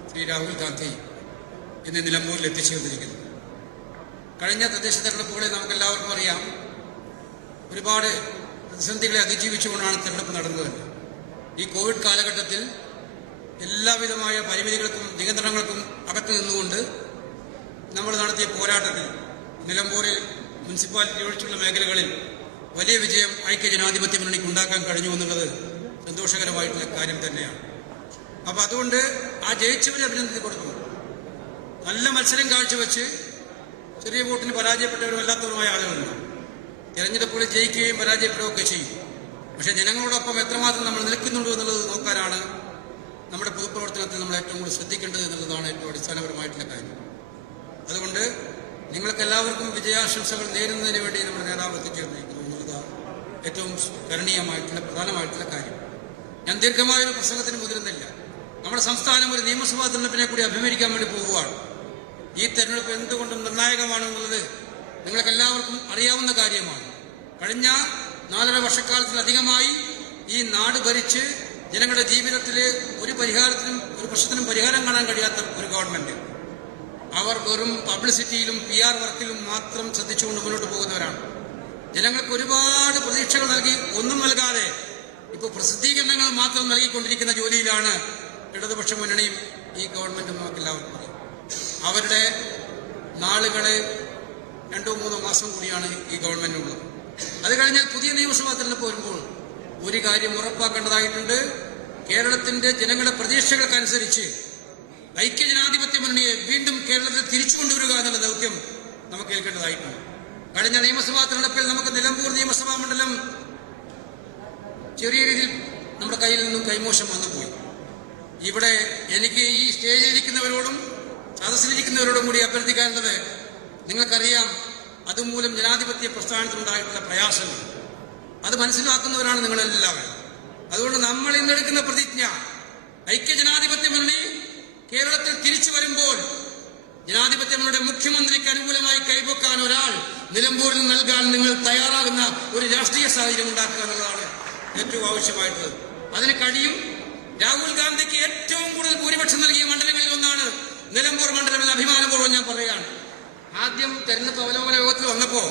ശ്രീ രാഹുൽ ഗാന്ധി ഇന്ന് നിലമ്പൂരിൽ എത്തിച്ചേർന്നിരിക്കുന്നത്. കഴിഞ്ഞ തദ്ദേശ തെരഞ്ഞെടുപ്പുകളെ നമുക്കെല്ലാവർക്കും അറിയാം, ഒരുപാട് പ്രതിസന്ധികളെ അതിജീവിച്ചുകൊണ്ടാണ് തെരഞ്ഞെടുപ്പ് നടന്നത്. ഈ കോവിഡ് കാലഘട്ടത്തിൽ എല്ലാവിധമായ പരിമിതികൾക്കും നിയന്ത്രണങ്ങൾക്കും അകത്തു നിന്നുകൊണ്ട് നമ്മൾ നടത്തിയ പോരാട്ടത്തിൽ നിലമ്പൂരിൽ മുനിസിപ്പാലിറ്റി ഒഴിച്ചുള്ള മേഖലകളിൽ വലിയ വിജയം ഐക്യജനാധിപത്യ മുന്നണിക്ക് ഉണ്ടാക്കാൻ കഴിഞ്ഞു എന്നുള്ളത് സന്തോഷകരമായിട്ടുള്ള കാര്യം തന്നെയാണ്. അപ്പം അതുകൊണ്ട് ആ ജയിച്ചവരെ അഭിനന്ദി കൊടുക്കുന്നു. നല്ല മത്സരം കാഴ്ചവെച്ച് ചെറിയ വോട്ടിന് പരാജയപ്പെട്ടവരും അല്ലാത്തവരുമായ ആളുകളുണ്ട്. തെരഞ്ഞെടുപ്പുകളിൽ ജയിക്കുകയും പരാജയപ്പെടുകയൊക്കെ ചെയ്യും. പക്ഷെ ജനങ്ങളോടൊപ്പം എത്രമാത്രം നമ്മൾ നിൽക്കുന്നുണ്ടോ എന്നുള്ളത് നോക്കാനാണ് നമ്മുടെ പൊതുപ്രവർത്തനത്തിൽ നമ്മൾ ഏറ്റവും കൂടുതൽ ശ്രദ്ധിക്കേണ്ടത് എന്നുള്ളതാണ് ഏറ്റവും അടിസ്ഥാനപരമായിട്ടുള്ള കാര്യം. അതുകൊണ്ട് നിങ്ങൾക്കെല്ലാവർക്കും വിജയാശംസകൾ നേരുന്നതിന് വേണ്ടി നമ്മുടെ നേതാവ് എത്തിച്ചേർന്നിരിക്കുന്നു എന്നുള്ളതാണ് ഏറ്റവും കരണീയമായിട്ടുള്ള പ്രധാനമായിട്ടുള്ള കാര്യം. ഞാൻ ദീർഘമായൊരു പ്രസംഗത്തിന് മുതിരുന്നില്ല. നമ്മുടെ സംസ്ഥാനം ഒരു നിയമസഭാ തെരഞ്ഞെടുപ്പിനെ കൂടി അഭിമുഖീകരിക്കാൻ വേണ്ടി പോവുകയാണ്. ഈ തെരഞ്ഞെടുപ്പ് എന്തുകൊണ്ടും നിർണായകമാണെന്നുള്ളത് നിങ്ങൾക്കെല്ലാവർക്കും അറിയാവുന്ന കാര്യമാണ്. കഴിഞ്ഞ 4.5 വർഷക്കാലത്തിലധികമായി ഈ നാട് ഭരിച്ച് ജനങ്ങളുടെ ജീവിതത്തിൽ ഒരു പ്രശ്നത്തിനും പരിഹാരം കാണാൻ കഴിയാത്ത ഒരു ഗവൺമെന്റ്, അവർ വെറും പബ്ലിസിറ്റിയിലും PR വർക്കിലും മാത്രം ശ്രദ്ധിച്ചുകൊണ്ട് മുന്നോട്ട് പോകുന്നവരാണ്. ജനങ്ങൾക്ക് ഒരുപാട് പ്രതീക്ഷകൾ നൽകി ഒന്നും നൽകാതെ ഇപ്പോൾ പ്രസിദ്ധീകരണങ്ങൾ മാത്രം നൽകിക്കൊണ്ടിരിക്കുന്ന ജോലിയിലാണ് ഇടതുപക്ഷ മുന്നണിയും ഈ ഗവൺമെന്റും നമുക്ക് എല്ലാവർക്കും അറിയാം. അവരുടെ നാളുകളെ 2-3 മാസം കൂടിയാണ് ഈ ഗവൺമെന്റിനുള്ളത്. അത് കഴിഞ്ഞാൽ പുതിയ നിയമസഭാ തെരഞ്ഞെടുപ്പ് വരുമ്പോൾ ഒരു കാര്യം ഉറപ്പാക്കേണ്ടതായിട്ടുണ്ട്. കേരളത്തിന്റെ ജനങ്ങളുടെ പ്രതീക്ഷകൾക്കനുസരിച്ച് ഐക്യജനാധിപത്യ മുന്നണിയെ വീണ്ടും കേരളത്തിൽ തിരിച്ചു കൊണ്ടുവരിക എന്നുള്ള ദൗത്യം നമുക്ക് ഏൽക്കേണ്ടതായിട്ടുണ്ട്. കഴിഞ്ഞ നിയമസഭാ തെരഞ്ഞെടുപ്പിൽ നമുക്ക് നിലമ്പൂർ നിയമസഭാ മണ്ഡലം ചെറിയ രീതിയിൽ നമ്മുടെ കയ്യിൽ നിന്നും കൈമോശം വന്നുപോയി. ഇവിടെ എനിക്ക് ഈ സ്റ്റേജിലിരിക്കുന്നവരോടും സദസ്സിലിരിക്കുന്നവരോടും കൂടി അഭ്യർത്ഥിക്കാനുള്ളത്, നിങ്ങൾക്കറിയാം അതുമൂലം ജനാധിപത്യ പ്രസ്ഥാനത്തിനുണ്ടായിട്ടുള്ള പ്രയാസങ്ങൾ അത് മനസ്സിലാക്കുന്നവരാണ് നിങ്ങളെല്ലാവരും. അതുകൊണ്ട് നമ്മൾ ഇന്നെടുക്കുന്ന പ്രതിജ്ഞ, ഐക്യജനാധിപത്യ മുന്നണി കേരളത്തിൽ തിരിച്ചു വരുമ്പോൾ ജനാധിപത്യ മുന്നണിയുടെ മുഖ്യമന്ത്രിക്ക് അനുകൂലമായി കൈപൊക്കാൻ ഒരാൾ നിലമ്പൂരിൽ നൽകാൻ നിങ്ങൾ തയ്യാറാകുന്ന ഒരു രാഷ്ട്രീയ സാഹചര്യം ഉണ്ടാക്കുക എന്നുള്ളതാണ് ഏറ്റവും ആവശ്യമായിട്ടുള്ളത്. അതിന് കഴിയും. രാഹുൽ ഗാന്ധിക്ക് ഏറ്റവും കൂടുതൽ ഭൂരിപക്ഷം നൽകിയ മണ്ഡലങ്ങളിൽ ഒന്നാണ് നിലമ്പൂർ മണ്ഡലം എന്ന അഭിമാനപൂർവ്വം ഞാൻ പറയുകയാണ്. ആദ്യം തെരഞ്ഞെടുപ്പ് അവലോകന യോഗത്തിൽ വന്നപ്പോ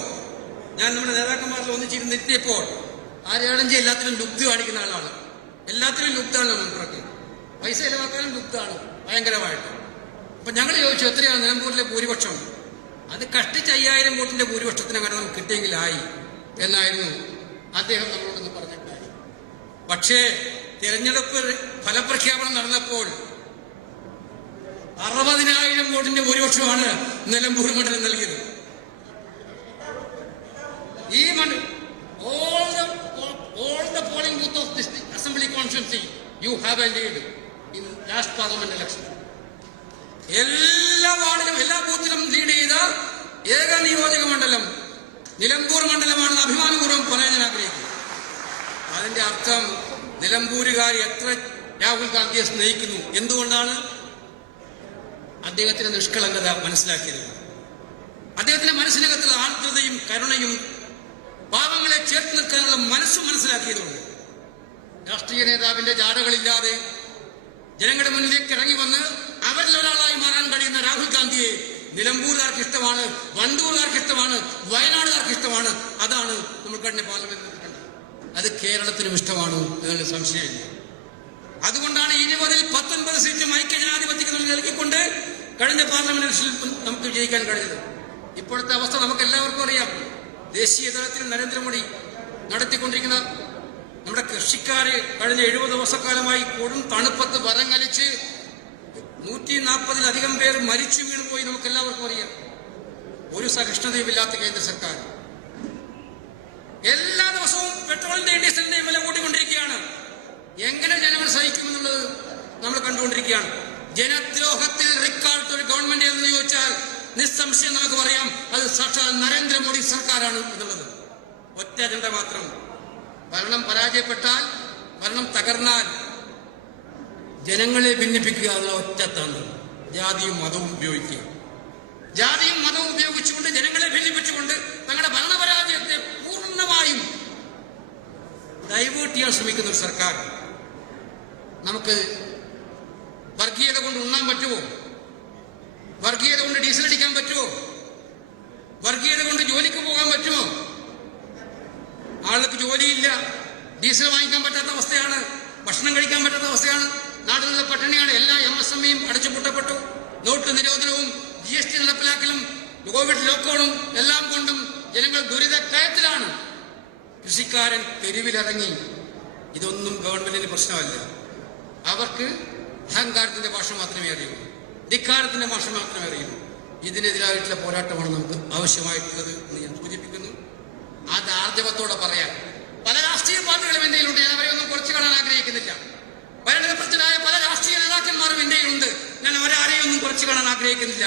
ഞാൻ നമ്മുടെ നേതാക്കന്മാരിൽ ഒന്നിച്ചിരുന്നെത്തിയപ്പോൾ ആര്യാടൻജി എല്ലാത്തിനും ലുബ്ധ കാണിക്കുന്ന ആളാണ്. എല്ലാത്തിനും ലുബ്ധാണ് മെമ്പറൊക്കെ. പൈസ ചെലവാക്കാനും ലുബ്ധാണ് ഭയങ്കരമായിട്ട്. അപ്പൊ ഞങ്ങൾ ചോദിച്ചു എത്രയാണ് നിലമ്പൂരിലെ ഭൂരിപക്ഷം. അത് കഷ്ടിച്ച് 5000 വോട്ടിന്റെ ഭൂരിപക്ഷത്തിന് അങ്ങനെ നമുക്ക് കിട്ടിയെങ്കിലായി എന്നായിരുന്നു അദ്ദേഹം നമ്മളോടൊന്ന് പറഞ്ഞിട്ടുണ്ടായി. പക്ഷേ തിരഞ്ഞെടുപ്പ് ഫലപ്രഖ്യാപനം നടന്നപ്പോൾ 60,000 വോട്ടിന്റെ ഭൂരിപക്ഷമാണ് നിലമ്പൂർ മണ്ഡലം നൽകിയത്. ഈ മണ്ഡലം all the polling booth of this assembly constituency you have a lead in last parliament election. എല്ലാ വാർഡിലും എല്ലാ ബൂത്തിലും ലീഡ് ചെയ്ത ഏക നിയോജക മണ്ഡലം നിലമ്പൂർ മണ്ഡലമാണെന്ന് അഭിമാനപൂർവ്വം പറയാൻ ഞാൻ ആഗ്രഹിക്കുന്നു. അതിന്റെ അർത്ഥം നിലമ്പൂരുകാർ എത്ര രാഹുൽ ഗാന്ധിയെ സ്നേഹിക്കുന്നു. എന്തുകൊണ്ടാണ്? അദ്ദേഹത്തിന്റെ നിഷ്കളങ്കത മനസ്സിലാക്കിയത്, അദ്ദേഹത്തിന്റെ മനസ്സിനകത്തുള്ള ആർദ്രതയും കരുണയും പാവങ്ങളെ ചേർത്ത് നിൽക്കാനുള്ള മനസ്സും മനസ്സിലാക്കിയതുകൊണ്ട് രാഷ്ട്രീയ നേതാവിന്റെ ജാടകളില്ലാതെ ജനങ്ങളുടെ മുന്നിലേക്ക് ഇറങ്ങി വന്ന് അവരിൽ ഒരാളായി മാറാൻ കഴിയുന്ന രാഹുൽ ഗാന്ധിയെ നിലമ്പൂർകാർക്ക് ഇഷ്ടമാണ്, വണ്ടൂർകാർക്ക് ഇഷ്ടമാണ്, വയനാടുകാർക്ക് ഇഷ്ടമാണ്. അതാണ് നമ്മൾ കഴിഞ്ഞ പാർലമെന്റിൽ കണ്ടത്. അത് കേരളത്തിനും ഇഷ്ടമാണ് എന്നതിന് സംശയമില്ല. അതുകൊണ്ടാണ് 20-19 സീറ്റും ഐക്യജനാധിപത്യത്തിന് നൽകിക്കൊണ്ട് കഴിഞ്ഞ പാർലമെന്റ് ഇലക്ഷനിൽ നമുക്ക് വിജയിക്കാൻ കഴിഞ്ഞത്. ഇപ്പോഴത്തെ അവസ്ഥ നമുക്ക് എല്ലാവർക്കും അറിയാം. ദേശീയ തലത്തിൽ നരേന്ദ്രമോദി നടത്തിക്കൊണ്ടിരിക്കുന്ന നമ്മുടെ കൃഷിക്കാര് കഴിഞ്ഞ 70 വർഷക്കാലമായി കൊടും തണുപ്പത്ത് വരങ്ങലിച്ച് 140-ലധികം പേർ മരിച്ചു വീണുപോയി. നമുക്ക് എല്ലാവർക്കും അറിയാം. ഒരു സഹിഷ്ണുതയുമില്ലാത്ത കേന്ദ്ര സർക്കാർ എല്ലാ ദിവസവും പെട്രോളിന്റെയും ഡീസലിന്റെയും വില കൂട്ടിക്കൊണ്ടിരിക്കുകയാണ്. എങ്ങനെ ജനങ്ങൾ സഹിക്കുമെന്നുള്ളത് നമ്മൾ കണ്ടുകൊണ്ടിരിക്കുകയാണ്. ജനദ്രോഹത്തിൽ റെക്കോർഡ് ഒരു ഗവൺമെന്റ് എന്ന് ചോദിച്ചാൽ നിസ്സംശയം നമുക്ക് പറയാം അത് സാക്ഷാൽ നരേന്ദ്രമോദി സർക്കാരാണ് എന്നുള്ളത്. ഒറ്റ അജണ്ട മാത്രം. ഭരണം പരാജയപ്പെട്ടാൽ, ഭരണം തകർന്നാൽ ജനങ്ങളെ ഭിന്നിപ്പിക്കുക എന്നുള്ള ഒറ്റ തന്ത്രം. ജാതിയും മതവും ഉപയോഗിക്കുക. ജാതിയും മതവും ഉപയോഗിച്ചുകൊണ്ട് ജനങ്ങളെ ഭിന്നിപ്പിച്ചുകൊണ്ട് തങ്ങളുടെ ഭരണപരാജയത്തെ പൂർണ്ണമായും ഡൈവേർട്ട് ചെയ്യാൻ ശ്രമിക്കുന്ന ഒരു സർക്കാർ. നമുക്ക് വർഗീയത കൊണ്ട് ഉണ്ണാൻ പറ്റുമോ? വർഗീയത കൊണ്ട് ഡീസൽ അടിക്കാൻ പറ്റുമോ? വർഗീയത കൊണ്ട് ജോലിക്ക് പോകാൻ പറ്റുമോ? ആളുകൾക്ക് ജോലിയില്ല, ഡീസൽ വാങ്ങിക്കാൻ പറ്റാത്ത അവസ്ഥയാണ്, ഭക്ഷണം കഴിക്കാൻ പറ്റാത്ത അവസ്ഥയാണ്, നാട്ടിലുള്ള പട്ടിണിയാണ്. എല്ലാ MSMEയും അടച്ചുപൂട്ടപ്പെട്ടു. നോട്ട് നിരോധനവും GST നടപ്പിലാക്കലും കോവിഡ് ലോക്ക്ഡൌണും എല്ലാം കൊണ്ടും ജനങ്ങൾ ദുരിതക്കയത്തിലാണ്. കൃഷിക്കാരൻ തെരുവിലിറങ്ങി. ഇതൊന്നും ഗവൺമെന്റിന് പ്രശ്നമല്ല. അവർക്ക് അഹങ്കാരത്തിന്റെ ഭാഷ മാത്രമേ അറിയൂ, ധിക്കാരത്തിന്റെ ഭാഷ മാത്രമേ അറിയൂ. ഇതിനെതിരായിട്ടുള്ള പോരാട്ടമാണ് നമുക്ക് ആവശ്യമായിട്ടുള്ളത് എന്ന് ഞാൻ സൂചിപ്പിക്കുന്നു. അത് ആർജവത്തോടെ പറയാൻ പല രാഷ്ട്രീയ പാർട്ടികളും ഇന്ത്യയിലുണ്ട്. ഞാൻ അവരെയൊന്നും കുറച്ചു കാണാൻ ആഗ്രഹിക്കുന്നില്ല. ഭരണപ്രതിനായ പല രാഷ്ട്രീയ നേതാക്കന്മാരും ഇന്ത്യയിലുണ്ട്. ഞാൻ അവരാരെയൊന്നും കുറച്ചു കാണാൻ ആഗ്രഹിക്കുന്നില്ല.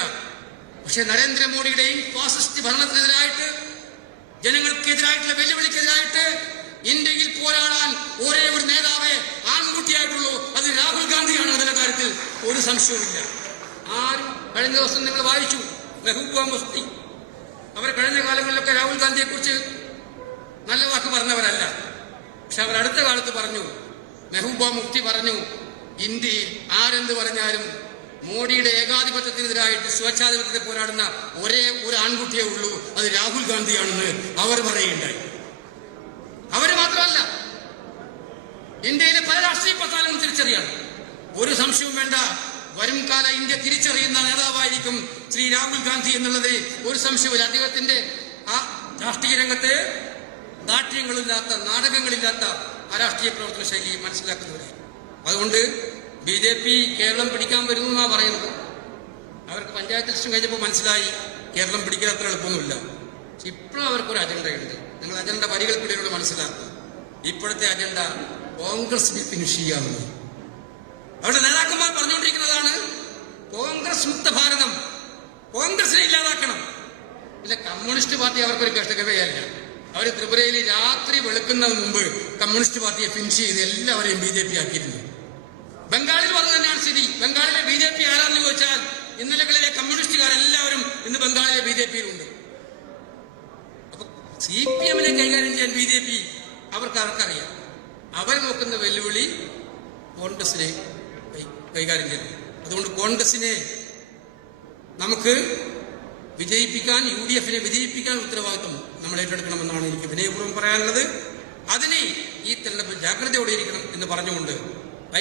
പക്ഷെ നരേന്ദ്രമോദിയുടെയും ഫാസിസ്റ്റ് ഭരണത്തിനെതിരായിട്ട്, ജനങ്ങൾക്കെതിരായിട്ടുള്ള വെല്ലുവിളിക്കെതിരായിട്ട് ഇന്ത്യയിൽ പോരാടാൻ ഒരേ ഒരു നേതാവേ ആൺകുട്ടിയായിട്ടുള്ളൂ. അത് രാഹുൽ ഗാന്ധിയാണ്. അതിന്റെ കാര്യത്തിൽ ഒരു സംശയവുമില്ല. ആരും കഴിഞ്ഞ ദിവസം നിങ്ങൾ വായിച്ചു മെഹബൂബ മുഫ്തി. അവർ കഴിഞ്ഞ കാലങ്ങളിലൊക്കെ രാഹുൽ ഗാന്ധിയെ കുറിച്ച് നല്ല വാക്ക് പറഞ്ഞവരല്ല. പക്ഷെ അവർ അടുത്ത കാലത്ത് പറഞ്ഞു, മെഹബൂബ മുഫ്തി പറഞ്ഞു, ഇന്ത്യയിൽ ആരെന്ത് പറഞ്ഞാലും മോഡിയുടെ ഏകാധിപത്യത്തിനെതിരായിട്ട് സ്വേച്ഛാധിപത്യത്തെ പോരാടുന്ന ഒരേ ഒരു ആൺകുട്ടിയേ ഉള്ളൂ, അത് രാഹുൽ ഗാന്ധിയാണെന്ന് അവർ പറയുകയുണ്ടായി. അവര് മാത്രമല്ല, ഇന്ത്യയിലെ പല രാഷ്ട്രീയ പ്രസ്ഥാനങ്ങളും തിരിച്ചറിയണം. ഒരു സംശയവും വേണ്ട, വരും കാല ഇന്ത്യ തിരിച്ചറിയുന്ന നേതാവായിരിക്കും ശ്രീ രാഹുൽ ഗാന്ധി എന്നുള്ളത് ഒരു സംശയമില്ല. അദ്ദേഹത്തിന്റെ ആ രാഷ്ട്രീയ രംഗത്തെ ദാഠ്യങ്ങളില്ലാത്ത, നാടകങ്ങളില്ലാത്ത ആ രാഷ്ട്രീയ പ്രവർത്തന ശൈലി മനസ്സിലാക്കുന്നവരായി. അതുകൊണ്ട് BJP കേരളം പിടിക്കാൻ വരുന്നു എന്നാണ് പറയുന്നത്. അവർക്ക് പഞ്ചായത്ത് ഇലക്ഷൻ കഴിഞ്ഞപ്പോൾ മനസ്സിലായി കേരളം പിടിക്കാൻ അത്ര എളുപ്പമൊന്നുമില്ല. ഇപ്പോഴും അവർക്കൊരു അജണ്ടയുണ്ട്. നിങ്ങൾ അജണ്ട വരികൾക്കിടയിലൂടെ മനസ്സിലാക്കുക. ഇപ്പോഴത്തെ അജണ്ട കോൺഗ്രസിനെ ഫിനിഷ് ചെയ്യാമെന്ന് അവരുടെ നേതാക്കന്മാർ പറഞ്ഞുകൊണ്ടിരിക്കുന്നതാണ്. കോൺഗ്രസ് മുക്ത ഭാരതം, കോൺഗ്രസിനെ ഇല്ലാതാക്കണം. പിന്നെ കമ്മ്യൂണിസ്റ്റ് പാർട്ടി അവർക്കൊരു കഷ്ടകവയല്ല. അവർ ത്രിപുരയിൽ രാത്രി വെളുക്കുന്നതിന് മുമ്പ് കമ്മ്യൂണിസ്റ്റ് പാർട്ടിയെ ഫിനിഷ് ചെയ്ത് എല്ലാവരെയും BJP ആക്കിയിട്ടുണ്ട്. ബംഗാളിൽ അത് തന്നെയാണ് സ്ഥിതി. ബംഗാളിലെ BJP ആരാന്ന് ചോദിച്ചാൽ ഇന്നലകളിലെ കമ്മ്യൂണിസ്റ്റുകാരെല്ലാവരും ഇന്ന് ബംഗാളിലെ BJPയിലുണ്ട്. അപ്പൊ CPM-നെ കൈകാര്യം ചെയ്യാൻ BJP അവർക്കറിയാം. അവർ നോക്കുന്ന വെല്ലുവിളി കോൺഗ്രസിനെ കൈകാര്യം ചെയ്യണം. അതുകൊണ്ട് കോൺഗ്രസിനെ നമുക്ക് വിജയിപ്പിക്കാൻ, UDF-നെ വിജയിപ്പിക്കാൻ ഉത്തരവാദിത്വം നമ്മൾ ഏറ്റെടുക്കണമെന്നാണ് എനിക്ക് വിനയപൂർവ്വം പറയാനുള്ളത്. അതിനെ ഈ തെരഞ്ഞെടുപ്പിൽ ജാഗ്രതയോടെ ഇരിക്കണം എന്ന് പറഞ്ഞുകൊണ്ട്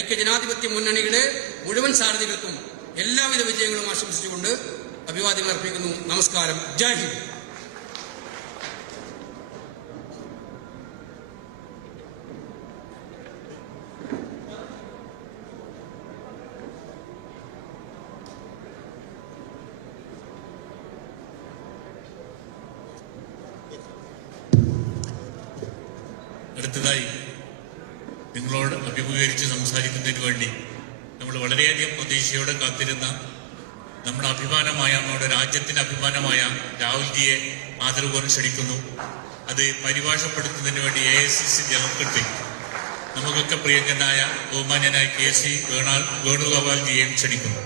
ഐക്യജനാധിപത്യ മുന്നണിയുടെ മുഴുവൻ സാരഥികൾക്കും എല്ലാവിധ വിജയങ്ങളും ആശംസിച്ചുകൊണ്ട് അഭിവാദ്യങ്ങൾ അർപ്പിക്കുന്നു. നമസ്കാരം. ജയ് ഹിന്ദ്. അടുത്തതായി നിങ്ങളോട് അഭിമുഖീകരിച്ച് സംസാരിക്കുന്നതിന് വേണ്ടി നമ്മൾ വളരെയധികം പ്രതീക്ഷയോടെ കാത്തിരുന്ന നമ്മുടെ അഭിമാനമായ, നമ്മുടെ രാജ്യത്തിന്റെ അഭിമാനമായ രാഹുൽജിയെ ആദരപൂർവ്വം ക്ഷണിക്കുന്നു. അത് പരിഭാഷപ്പെടുത്തുന്നതിന് വേണ്ടി AICC ജനറൽ സെക്രട്ടറി, നമുക്കൊക്കെ പ്രിയങ്കനായ ബഹുമാന്യനായ KC വേണുഗോപാൽജിയെയും ക്ഷണിക്കുന്നു.